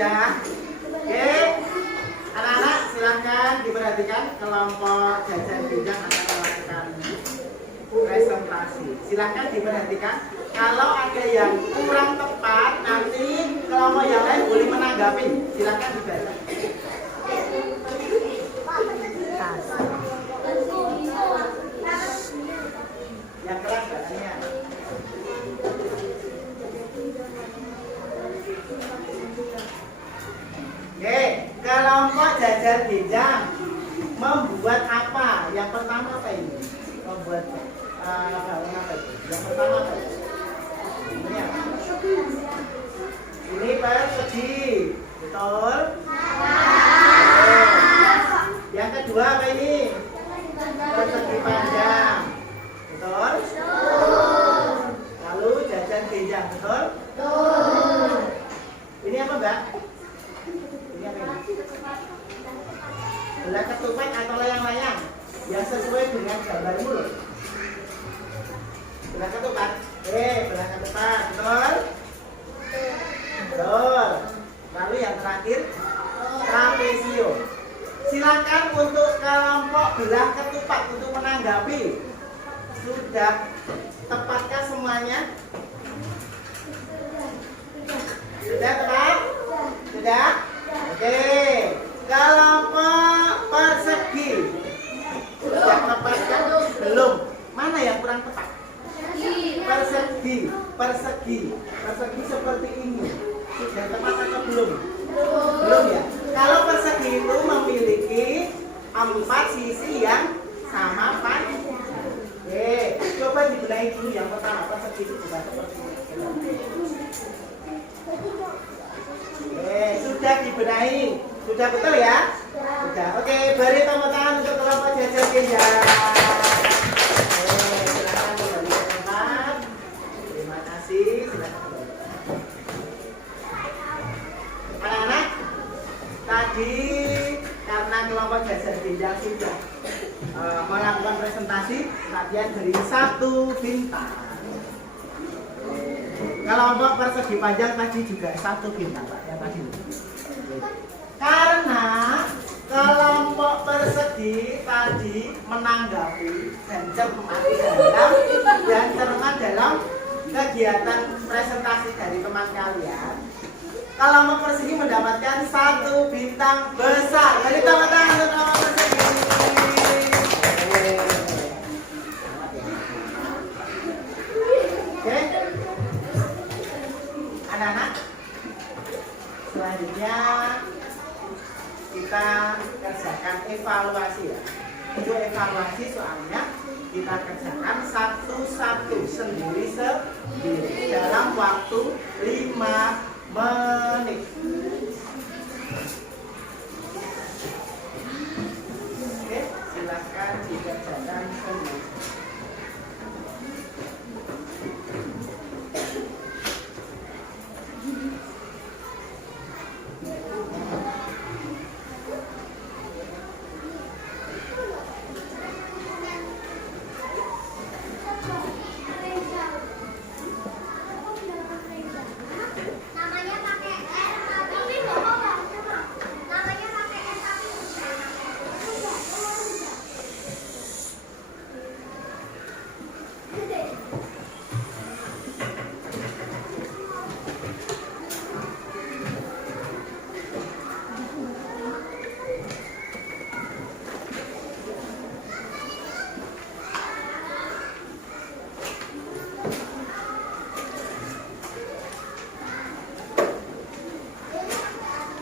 Sudah? Oke. Anak-anak silahkan diperhatikan kelompok jajan bijak akan melakukan presentasi. Silahkan diperhatikan. Kalau ada yang kurang tepat, nanti kelompok yang lain boleh menanggapi. Silahkan dibaca. Yang keras bacanya. Oke, kelompok jajar bijak membuat apa? Yang pertama apa ini? Membuat bangunan apa itu? Yang pertama apa? Ini apa? Ini persegi, betul? Yang kedua apa ini? Persegi panjang, betul? Lalu jajar bijak, betul? Ini apa, Mbak? Ini apa ini? Belah ketupat atau layang-layang yang sesuai dengan gambar mulut. Belah ketupat. Belah ketupat, betul? Betul. Lalu yang terakhir, trapezio. Silakan untuk kelompok belah ketupat untuk menanggapi. Sudah tepatkah semuanya? Sudah tepat? Sudah? Oke. Kelompok persegi. Sudah tepatkah? Belum. Mana yang kurang tepat? Persegi seperti ini. Sudah tepat atau belum? Belum ya. Kalau persegi itu memiliki 4 sisi yang sama panjang. Oke, coba dibenahi dulu yang pertama. Persegi itu bukan seperti ini. Oke, sudah dibenahi. Sudah betul ya? Sudah. Oke, beri tepuk tangan untuk kelompok jajar bijak. Silakan kembali ke tempat. Terima kasih. Silakan kembali. Anak-anak, tadi karena kelompok jajar bijak sudah melakukan presentasi, latihan beri 1 bintang. Kelompok persegi panjang tadi juga 1 bintang, Pak, yang tadi. Karena kelompok persegi tadi menanggapi dan cermat dalam kegiatan presentasi dari teman kalian, kelompok persegi mendapatkan 1 bintang besar. Jadi tepuk tangan untuk kelompok persegi. Oke, anak-anak, selanjutnya kita kerjakan evaluasi ya. Untuk evaluasi soalnya kita kerjakan satu-satu sendiri dalam waktu 5 menit. Oke, silakan dikerjakan sendiri.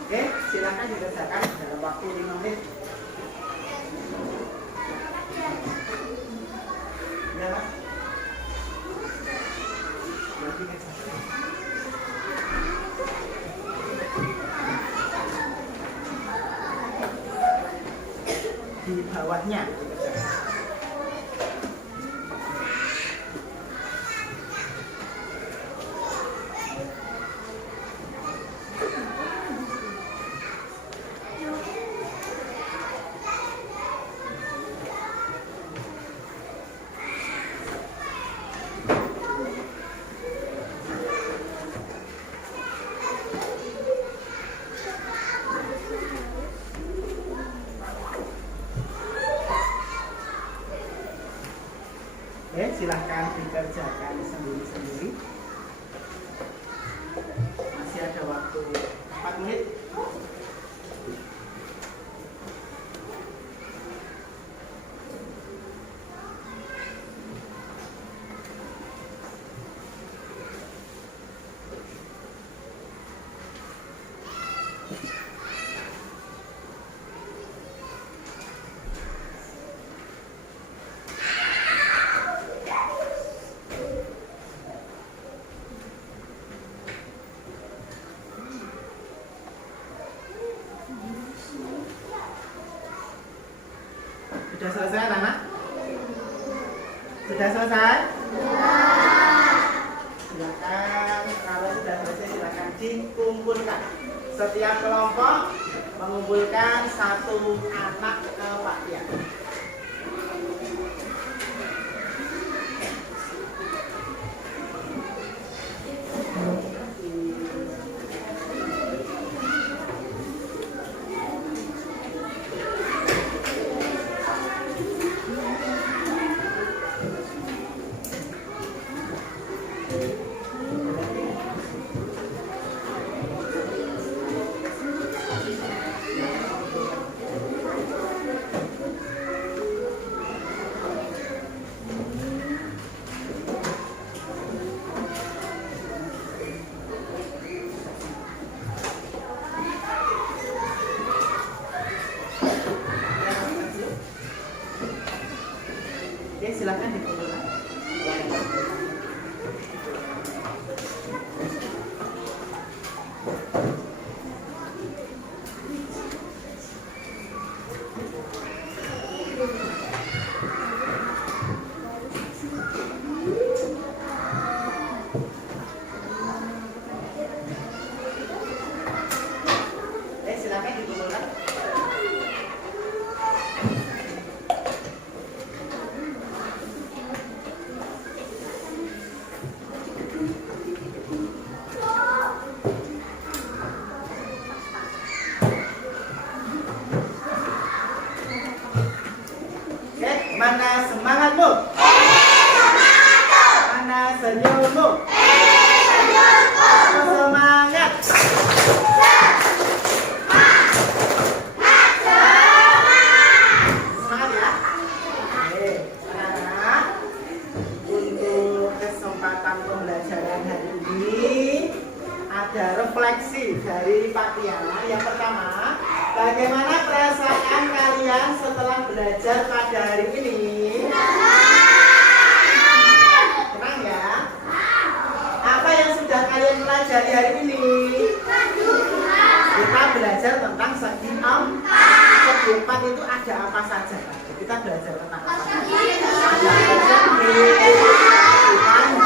Oke, silakan dikerjakan dalam waktu 5 menit. Ya, Pak. Di bawahnya. Silahkan dikerjakan sendiri-sendiri. Masih ada waktu 4 menit. Sudah selesai anak-anak? Sudah selesai? Silakan, kalau sudah selesai silakan dikumpulkan. Setiap kelompok mengumpulkan 1 anak kepatian. Silakan dikumpulkan. Silakan dikumpulkan. Mana semangatmu? Mana senyummu? Semangat! Semangat ya? Oke, anak-anak, untuk kesempatan pembelajaran hari ini ada refleksi dari Pak Tiana. Yang pertama, bagaimana perasaan kalian setelah belajar pada hari ini? Tenang ya. Apa yang sudah kalian pelajari hari ini? Kita belajar tentang segi 4. Segi 4 itu ada apa saja? Kita belajar tentang apa saja? Ada persegi, panjang,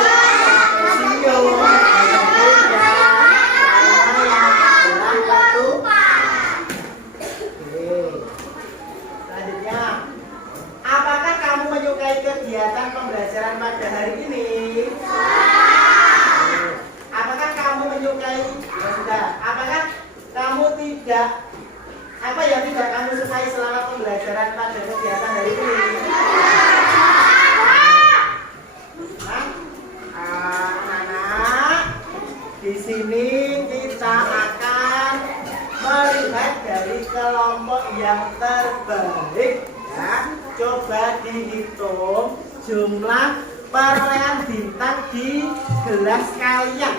trapesium, kegiatan pembelajaran pada hari ini? Apakah kamu menyukai? Ya sudah. Apakah kamu tidak? Apa yang tidak kamu sukai selama pembelajaran pada kegiatan hari ini? Anak-anak, di sini kita akan melihat dari kelompok yang terbaik. Ya, coba dihitung jumlah perolehan bintang di gelas kalian.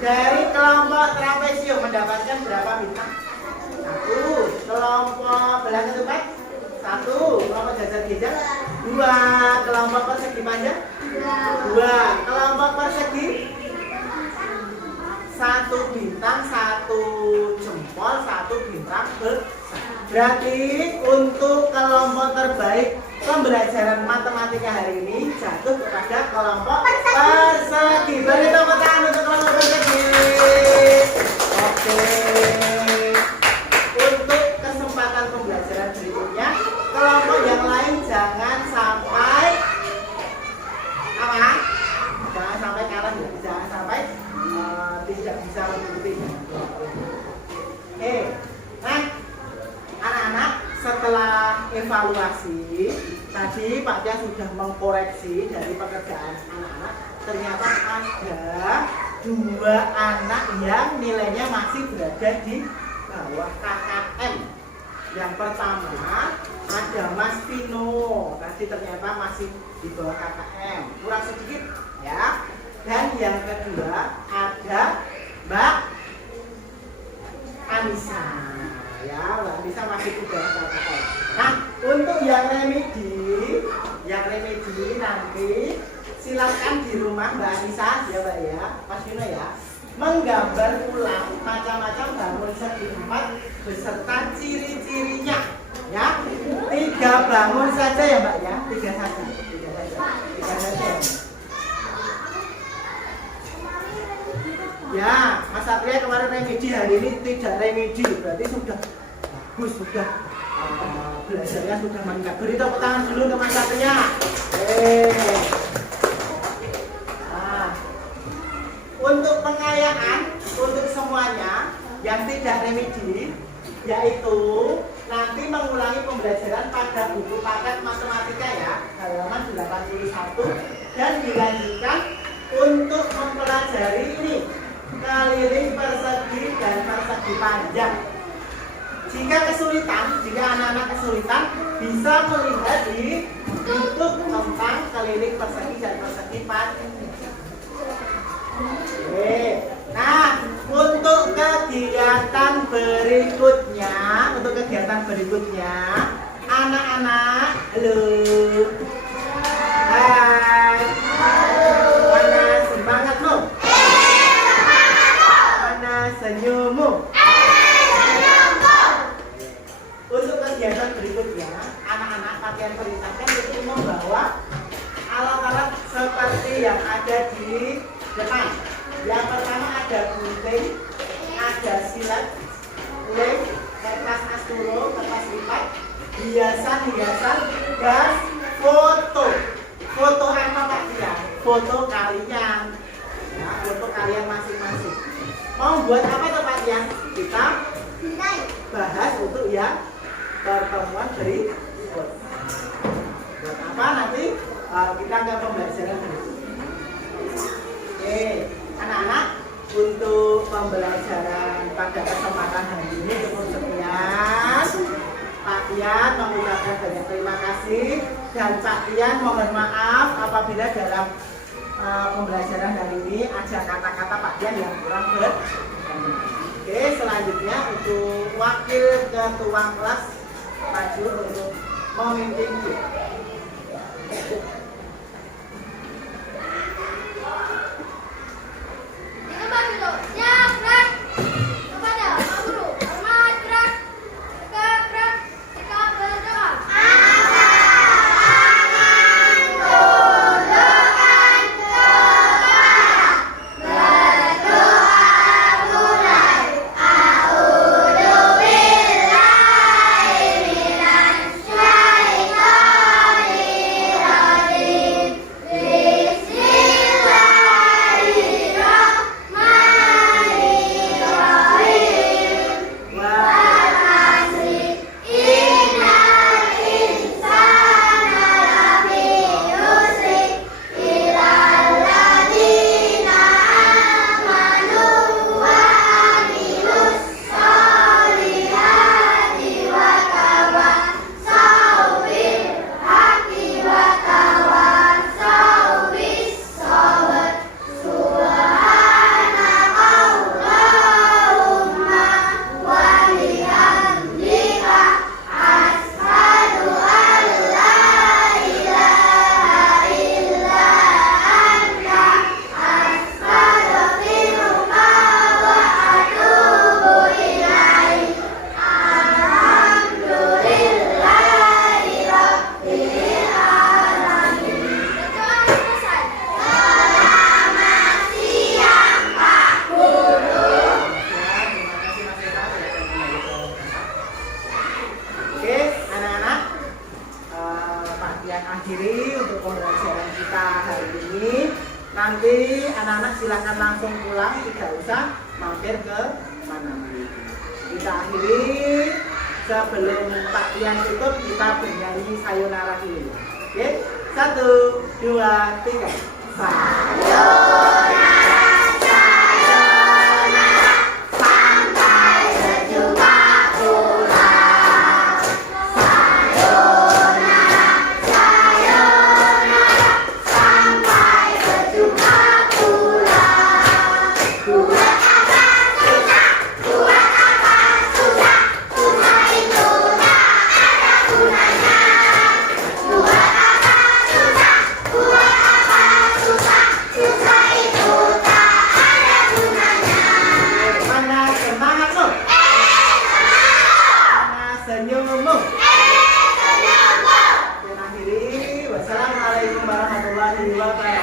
Dari kelompok trapesium mendapatkan berapa bintang? 1. Kelompok belah ketupat 1. Kelompok jajar gejal 2. Kelompok persegi panjang 2. Kelompok persegi 1 bintang, 1 jempol, 1 bintang besar. Berarti untuk kelompok terbaik pembelajaran matematika hari ini jatuh kepada kelompok persegi. Beri tepuk tangan untuk kelompok persegi. Oke. Untuk kesempatan pembelajaran berikutnya, kelompok yang lain jangan sampai apa? Jangan sampai kalah, jangan sampai tidak bisa mengikuti. Nah, anak-anak, setelah evaluasi. Tadi Pak Tia sudah mengkoreksi dari pekerjaan anak-anak. Ternyata ada 2 anak yang nilainya masih berada di bawah KKM. Yang pertama ada Mas Pino, tadi ternyata masih di bawah KKM, kurang sedikit ya. Dan yang kedua ada Mbak Anissa, ya Mbak Anissa masih di bawah KKM. Nah untuk yang remedi nanti silakan di rumah Mbak Anissa ya Mbak ya, Mas Pino ya, menggambar ulang macam-macam bangun segi 4 beserta ciri-cirinya ya. 3 bangun saja ya Mbak ya, 3 saja. Ya, Mas Satria kemarin remedi, hari ini tidak remedi, berarti sudah bagus, sudah belajarnya sudah meningkat. Beri tepuk tangan dulu untuk Mas Satria. Untuk pengayaan untuk semuanya yang tidak remedi, yaitu nanti mengulangi pembelajaran pada buku paket matematika ya, halaman 81, dan dilanjutkan untuk mempelajari ini keliling persegi dan persegi panjang. Jika anak-anak kesulitan, bisa melihat di YouTube tentang keliling persegi dan persegi panjang. Nah, untuk kegiatan berikutnya, anak-anak, halo, hai, mana semangatmu? Mana senyummu? Untuk kegiatan berikutnya, anak-anak pakaian perintahkan itu membawa alat-alat seperti yang ada di depan. Yang pertama ada gunting, ada silet, lem, kertas asturo, kertas lipat, hiasan, dan foto. Foto apa Pak Tia? Foto kalian. Ya, foto kalian masing-masing. Mau buat apa tuh Pak Tia? Kita bahas untuk yang pertemuan berikut. Buat apa nanti kita ke pembelajaran berikutnya. Oke, anak-anak, untuk pembelajaran pada kesempatan hari ini cukup sekian. Pak Tian mengucapkan banyak terima kasih, dan Pak Tian mohon maaf apabila dalam pembelajaran hari ini ada kata-kata Pak Tian yang kurang benar. Oke, selanjutnya untuk wakil ketua kelas maju untuk memimpin kita. Nanti anak-anak silahkan langsung pulang, tidak usah mampir ke mana. Kita akhiri. sebelum Pak Tian tutup kita bernyanyi sayonara dulu. Oke, 1, 2, 3. Sayonara, sayonara, sampai berjumpa pulang. Sayonara, sayonara, sampai berjumpa pulang. Buat apa susah, buat apa susah, susah itu tak ada gunanya. Buat apa susah, buat apa susah, susah itu tak ada gunanya. Mana semangatmu? Mana senyummu? Senyummu. Akhiri, wassalamualaikum warahmatullahi wabarakatuh.